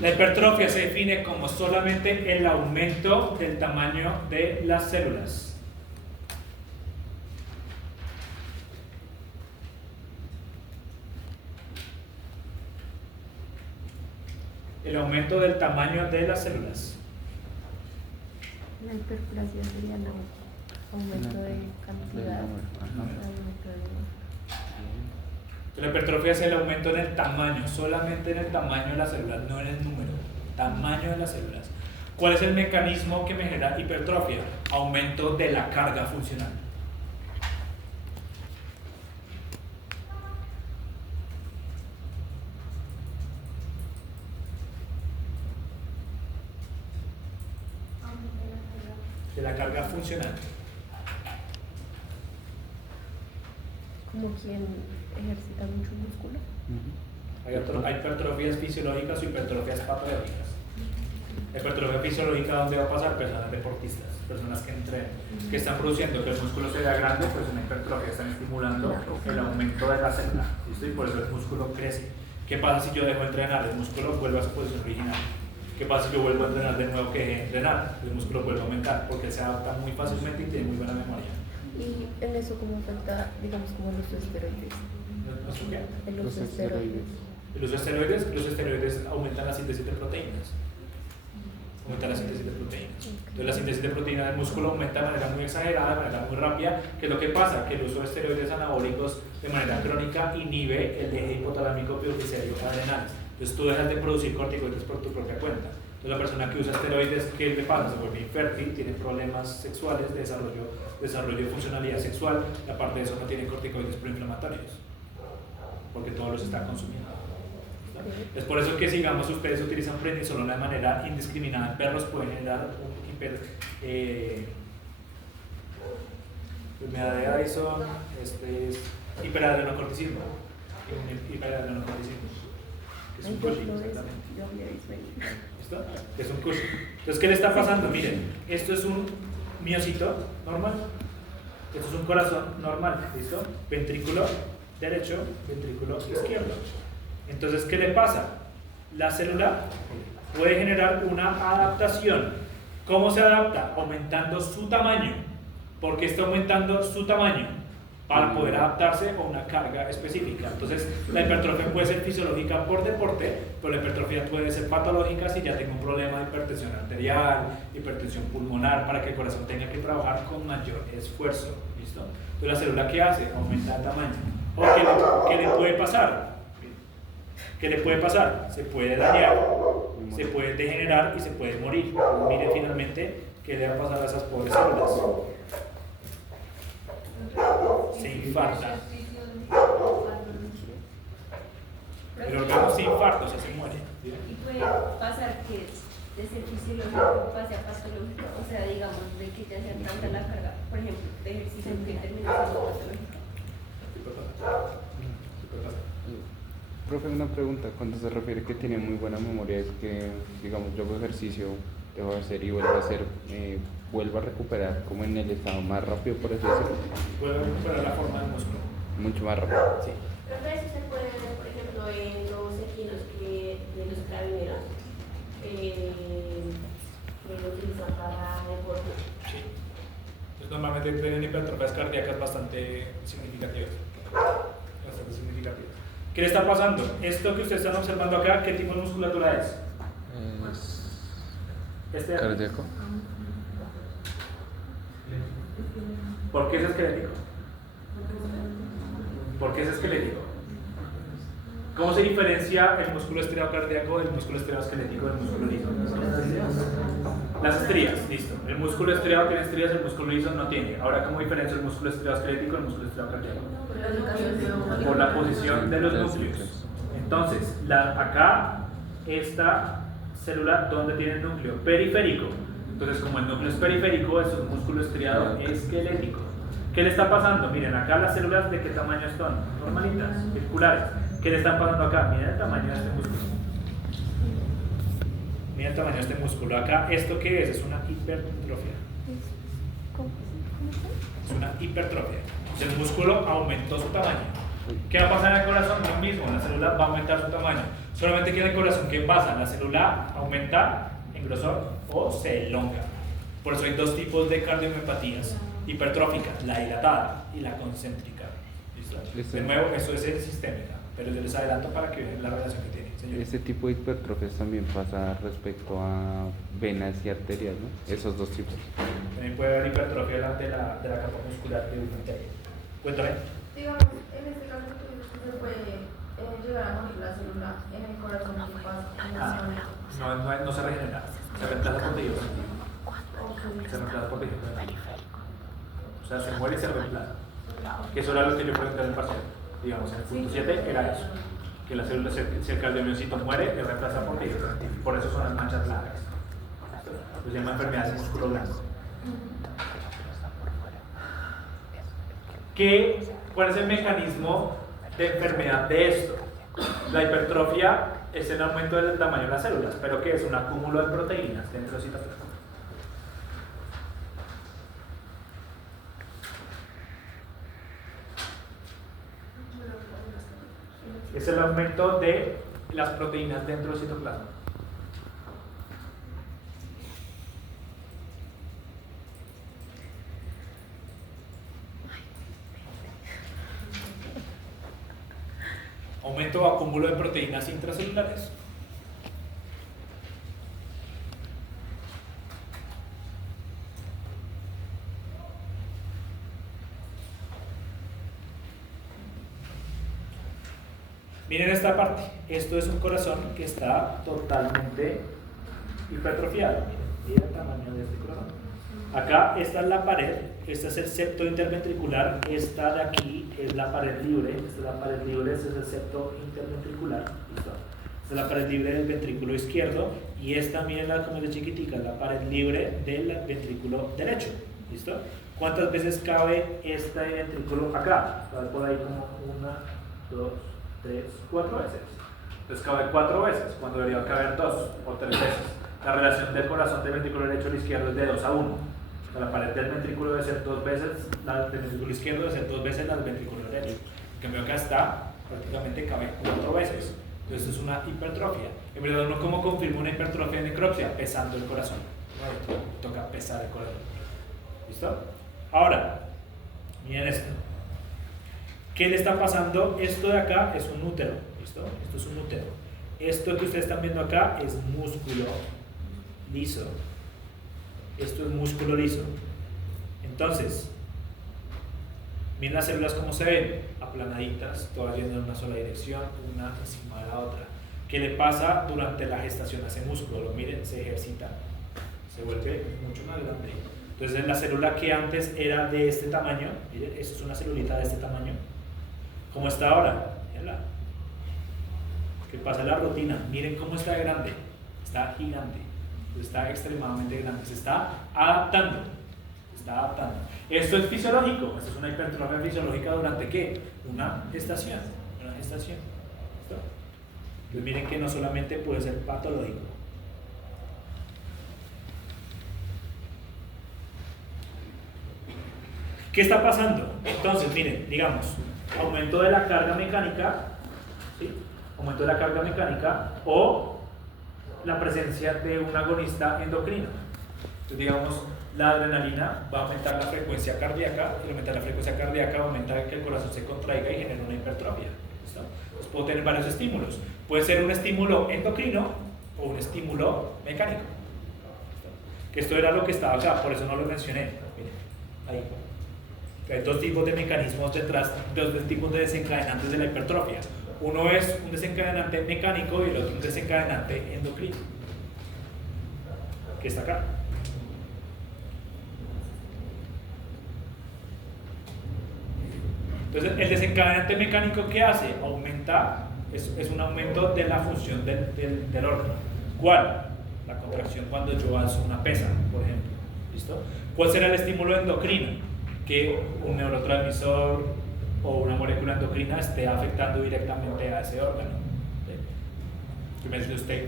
La hipertrofia se define como solamente el aumento del tamaño de las células. El aumento del tamaño de las células. La hiperplasia sería el aumento de cantidad. La hipertrofia es el aumento en el tamaño, solamente en el tamaño de las células, no en el número. Tamaño de las células. ¿Cuál es el mecanismo que me genera hipertrofia? Aumento de la carga funcional. De la carga funcional. Como quien ejercita mucho músculo. Hay hipertrofías fisiológicas o hipertrofías patológicas. La hipertrofia fisiológica, ¿dónde va a pasar? Personas deportistas, personas que entrenan, que están produciendo que el músculo se vea grande, pues una hipertrofia, están estimulando el aumento de la célula, ¿listo? Y por eso el músculo crece. ¿Qué pasa si yo dejo de entrenar? El músculo vuelve a su posición original. ¿Qué pasa si yo vuelvo a entrenar de nuevo que dejé de entrenar? El músculo vuelve a aumentar porque se adapta muy fácilmente y tiene muy buena memoria. Y en eso, ¿cómo afecta, digamos, como el uso de esteroides? ¿Nuestro qué? El uso de esteroides. Los esteroides aumentan la síntesis de proteínas. Aumentan la síntesis de proteínas. Entonces la síntesis de proteínas del músculo aumenta de manera muy exagerada, de manera muy rápida. ¿Qué es lo que pasa? Que el uso de esteroides anabólicos de manera crónica inhibe el eje hipotalámico pituitario adrenal. Entonces tú dejas de producir corticoides por tu propia cuenta. Entonces la persona que usa esteroides, ¿qué le pasa? Se vuelve infértil, tiene problemas sexuales, de desarrollo de funcionalidad sexual. La parte de eso no tiene corticoides proinflamatorios, porque todos los está consumiendo. Es por eso que, sigamos, ustedes utilizan prednisolona de manera indiscriminada en perros, pueden generar un enfermedad de Addison, hiperadrenocorticismo, que es un Cushing, exactamente. ¿Listo? Es un Cushing. Entonces, ¿qué le está pasando? Miren, esto es un miocito normal, esto es un corazón normal, ¿listo? Ventrículo derecho, ventrículo izquierdo. Entonces, ¿qué le pasa? La célula puede generar una adaptación. ¿Cómo se adapta? Aumentando su tamaño. ¿Por qué está aumentando su tamaño? Para poder adaptarse a una carga específica. Entonces, la hipertrofia puede ser fisiológica por deporte, pero la hipertrofia puede ser patológica si ya tengo un problema de hipertensión arterial, hipertensión pulmonar, para que el corazón tenga que trabajar con mayor esfuerzo. ¿Listo? Entonces, la célula, ¿qué hace? Aumenta el tamaño. ¿O qué le puede pasar? ¿Qué le puede pasar? Se puede dañar, se puede degenerar y se puede morir. Miren finalmente qué le va a pasar a esas pobres células. Se infarta. El órgano se infarta, o sea, se muere. ¿Sí? Y puede pasar que de ser fisiológico pase a patológico, o sea, digamos, de que ya sea tanta la carga, por ejemplo, de ejercicio que termina siendo patológico. Profe, una pregunta. Cuando se refiere que tiene muy buena memoria, es que, digamos, yo hago ejercicio, dejo de hacer y vuelvo a hacer, vuelvo a recuperar como en el estado más rápido, por así decirlo. Puede recuperar la forma del músculo. Mucho más rápido. Sí. Pero eso se puede ver, por ejemplo, en los equinos de los carabineros que lo utilizan para deporte. Sí. Entonces, normalmente tienen hipertrofías cardíacas bastante significativas. ¿Qué le está pasando? Esto que ustedes están observando acá, ¿qué tipo de musculatura es? Este. Cardíaco. ¿Por qué es esquelético? ¿Por qué es esquelético? ¿Cómo se diferencia el músculo estriado cardíaco del músculo estriado esquelético del músculo liso? Las estrías, listo. El músculo estriado tiene estrías, el músculo liso no tiene. Ahora, ¿cómo diferencia el músculo estriado esquelético del músculo estriado cardíaco? Por la posición de los núcleos. Entonces, acá, esta célula, ¿dónde tiene el núcleo? Periférico. Entonces, como el núcleo es periférico, es un músculo estriado esquelético. ¿Qué le está pasando? Miren, acá las células, ¿de qué tamaño están? Normalitas, circulares. ¿Qué le están pasando acá? Miren el tamaño de este músculo. Miren el tamaño de este músculo. Acá, ¿esto qué es? Es una hipertrofia. Es una hipertrofia. Entonces, el músculo aumentó su tamaño. ¿Qué va a pasar en el corazón? Lo mismo, la célula va a aumentar su tamaño. Solamente que en el corazón, ¿qué pasa? La célula aumenta en grosor o se elonga. Por eso hay dos tipos de cardiomiopatías hipertróficas, la dilatada y la concéntrica. ¿Listo? De nuevo, eso es sistémica, pero yo les adelanto para que vean la relación que tiene. Señor. Este tipo de hipertrofias también pasa respecto a venas y arterias, ¿no? Esos dos tipos. También puede haber hipertrofia de la capa muscular de una arteria. Cuéntame. Digamos, en este caso se puede llegar a morir la célula en el corazón que pasa en ese momento. No se regenera, se reemplaza por tejido. Se reemplaza por tejido. O sea, se muere y se reemplaza. Que eso era lo que yo pregunté en el parcial. Digamos, en el punto 7 era eso. Que la célula, si el cardiomiocito muere, es reemplazada por tejido. Por eso son las manchas blancas. Se llama enfermedad de músculo blanco. ¿Cuál es el mecanismo de enfermedad de esto? La hipertrofia es el aumento del tamaño de las células, pero ¿qué es? Un acúmulo de proteínas dentro del citoplasma. Es el aumento de las proteínas dentro del citoplasma. Aumento o acúmulo de proteínas intracelulares. Miren esta parte. Esto es un corazón que está totalmente hipertrofiado. Miren el tamaño de este corazón. Acá, esta es la pared, este es el septo interventricular, esta de aquí es la pared libre, esta es la pared libre, este es el septo interventricular, ¿listo? Esta es la pared libre del ventrículo izquierdo y esta, mirenla como es de chiquitica, la pared libre del ventrículo derecho, ¿listo? ¿Cuántas veces cabe este ventrículo acá? Cabe por ahí como 1, 2, 3, 4 veces. Entonces cabe 4 veces, cuando debería caber 2 o 3 veces. La relación del corazón del ventrículo derecho al izquierdo es de 2 a 1. La pared del ventrículo debe ser 2 veces, la del ventrículo izquierdo debe ser 2 veces la del ventrículo derecho. En cambio acá está, prácticamente cabe 4 veces. Entonces es una hipertrofia. En verdad, uno como confirma una hipertrofia de necropsia, pesando el corazón. Toca pesar el corazón. ¿Listo? Ahora, miren esto. ¿Qué le está pasando? Esto de acá es un útero. ¿Listo? Esto es un útero. Esto que ustedes están viendo acá es músculo liso. Esto es músculo liso. Entonces, miren las células como se ven, aplanaditas, todas yendo en una sola dirección, una encima de la otra. ¿Qué le pasa durante la gestación a ese músculo? Miren, se ejercita, se vuelve mucho más grande. Entonces, la célula que antes era de este tamaño, miren, esto es una celulita de este tamaño, ¿cómo está ahora? Mírenla. ¿Qué pasa en la rutina? Miren cómo está de grande, está gigante. Está extremadamente grande, se está adaptando, Esto es fisiológico, esto es una hipertrofia fisiológica durante ¿qué? Una gestación. ¿Listo? Entonces miren que no solamente puede ser patológico. ¿Qué está pasando? Entonces, miren, digamos, aumento de la carga mecánica, ¿sí? Aumento de la carga mecánica o la presencia de un agonista endocrino. Entonces, digamos, la adrenalina va a aumentar la frecuencia cardíaca y al aumentar la frecuencia cardíaca va a aumentar que el corazón se contraiga y genere una hipertrofia. ¿Listo? Entonces, puedo tener varios estímulos. Puede ser un estímulo endocrino o un estímulo mecánico. ¿Listo? que esto era lo que estaba acá, por eso no lo mencioné. Miren, ahí. Hay dos tipos de mecanismos detrás, dos tipos de desencadenantes de la hipertrofia. Uno es un desencadenante mecánico y el otro un desencadenante endocrino, que está acá. Entonces, el desencadenante mecánico, ¿qué hace? Aumenta, es un aumento de la función del órgano. ¿Cuál? La contracción cuando yo alzo una pesa, por ejemplo. ¿Listo? ¿Cuál será el estímulo endocrino? Que un neurotransmisor o una molécula endocrina esté afectando directamente a ese órgano. ¿Sí?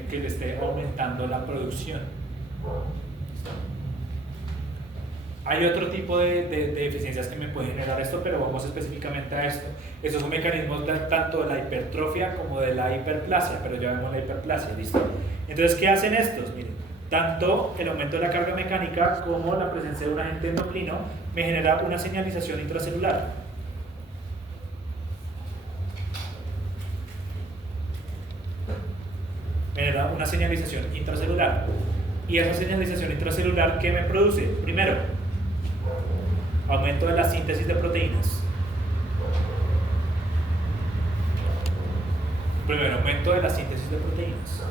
Que le esté aumentando la producción. ¿Listo? Hay otro tipo de deficiencias que me pueden generar esto, pero vamos específicamente a esto. Estos son mecanismos tanto de la hipertrofia como de la hiperplasia, pero ya vemos la hiperplasia, ¿listo? Entonces, ¿qué hacen estos? Miren, tanto el aumento de la carga mecánica como la presencia de un agente endocrino me genera una señalización intracelular. Me genera una señalización intracelular. Y esa señalización intracelular, ¿qué me produce? Primero, aumento de la síntesis de proteínas. Primero, aumento de la síntesis de proteínas.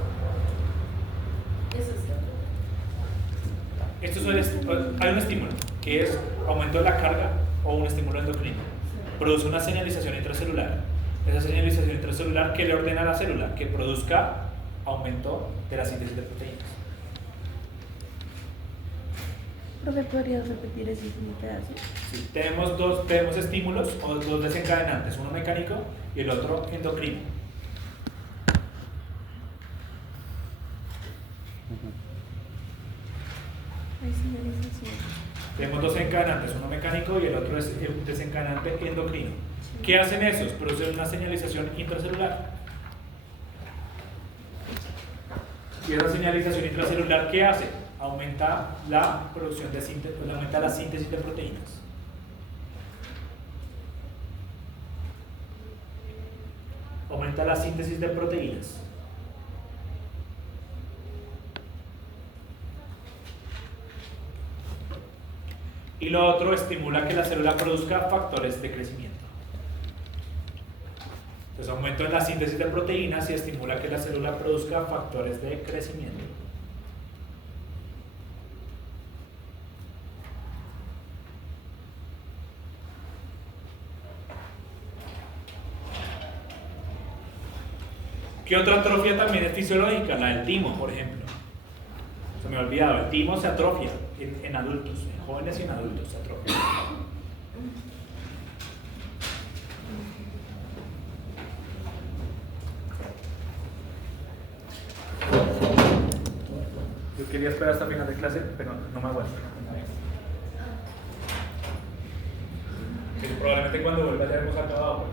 Eso es Esto hay un estímulo, que es aumento de la carga o un estímulo endocrino. Produce una señalización intracelular. Esa señalización intracelular que le ordena a la célula que produzca aumento de la síntesis de proteínas. ¿Profe, podrías repetir ese último pedazo? Sí, tenemos estímulos o dos desencadenantes, uno mecánico y el otro endocrino. Hay señalización. Tenemos dos desencadenantes, uno mecánico y el otro es el desencadenante endocrino. ¿Qué hacen esos? Producen una señalización intracelular. ¿Y esa señalización intracelular qué hace? Aumenta la producción de síntesis, aumenta la síntesis de proteínas. Aumenta la síntesis de proteínas. Y lo otro estimula que la célula produzca factores de crecimiento. Entonces aumento en la síntesis de proteínas y estimula que la célula produzca factores de crecimiento. ¿Qué otra atrofia también es fisiológica? La del timo, por ejemplo. Se me ha olvidado, el timo se atrofia en adultos, en jóvenes y en adultos se atrofia. Yo quería esperar hasta final de clase, pero no me aguanto. Probablemente cuando vuelva ya hemos acabado.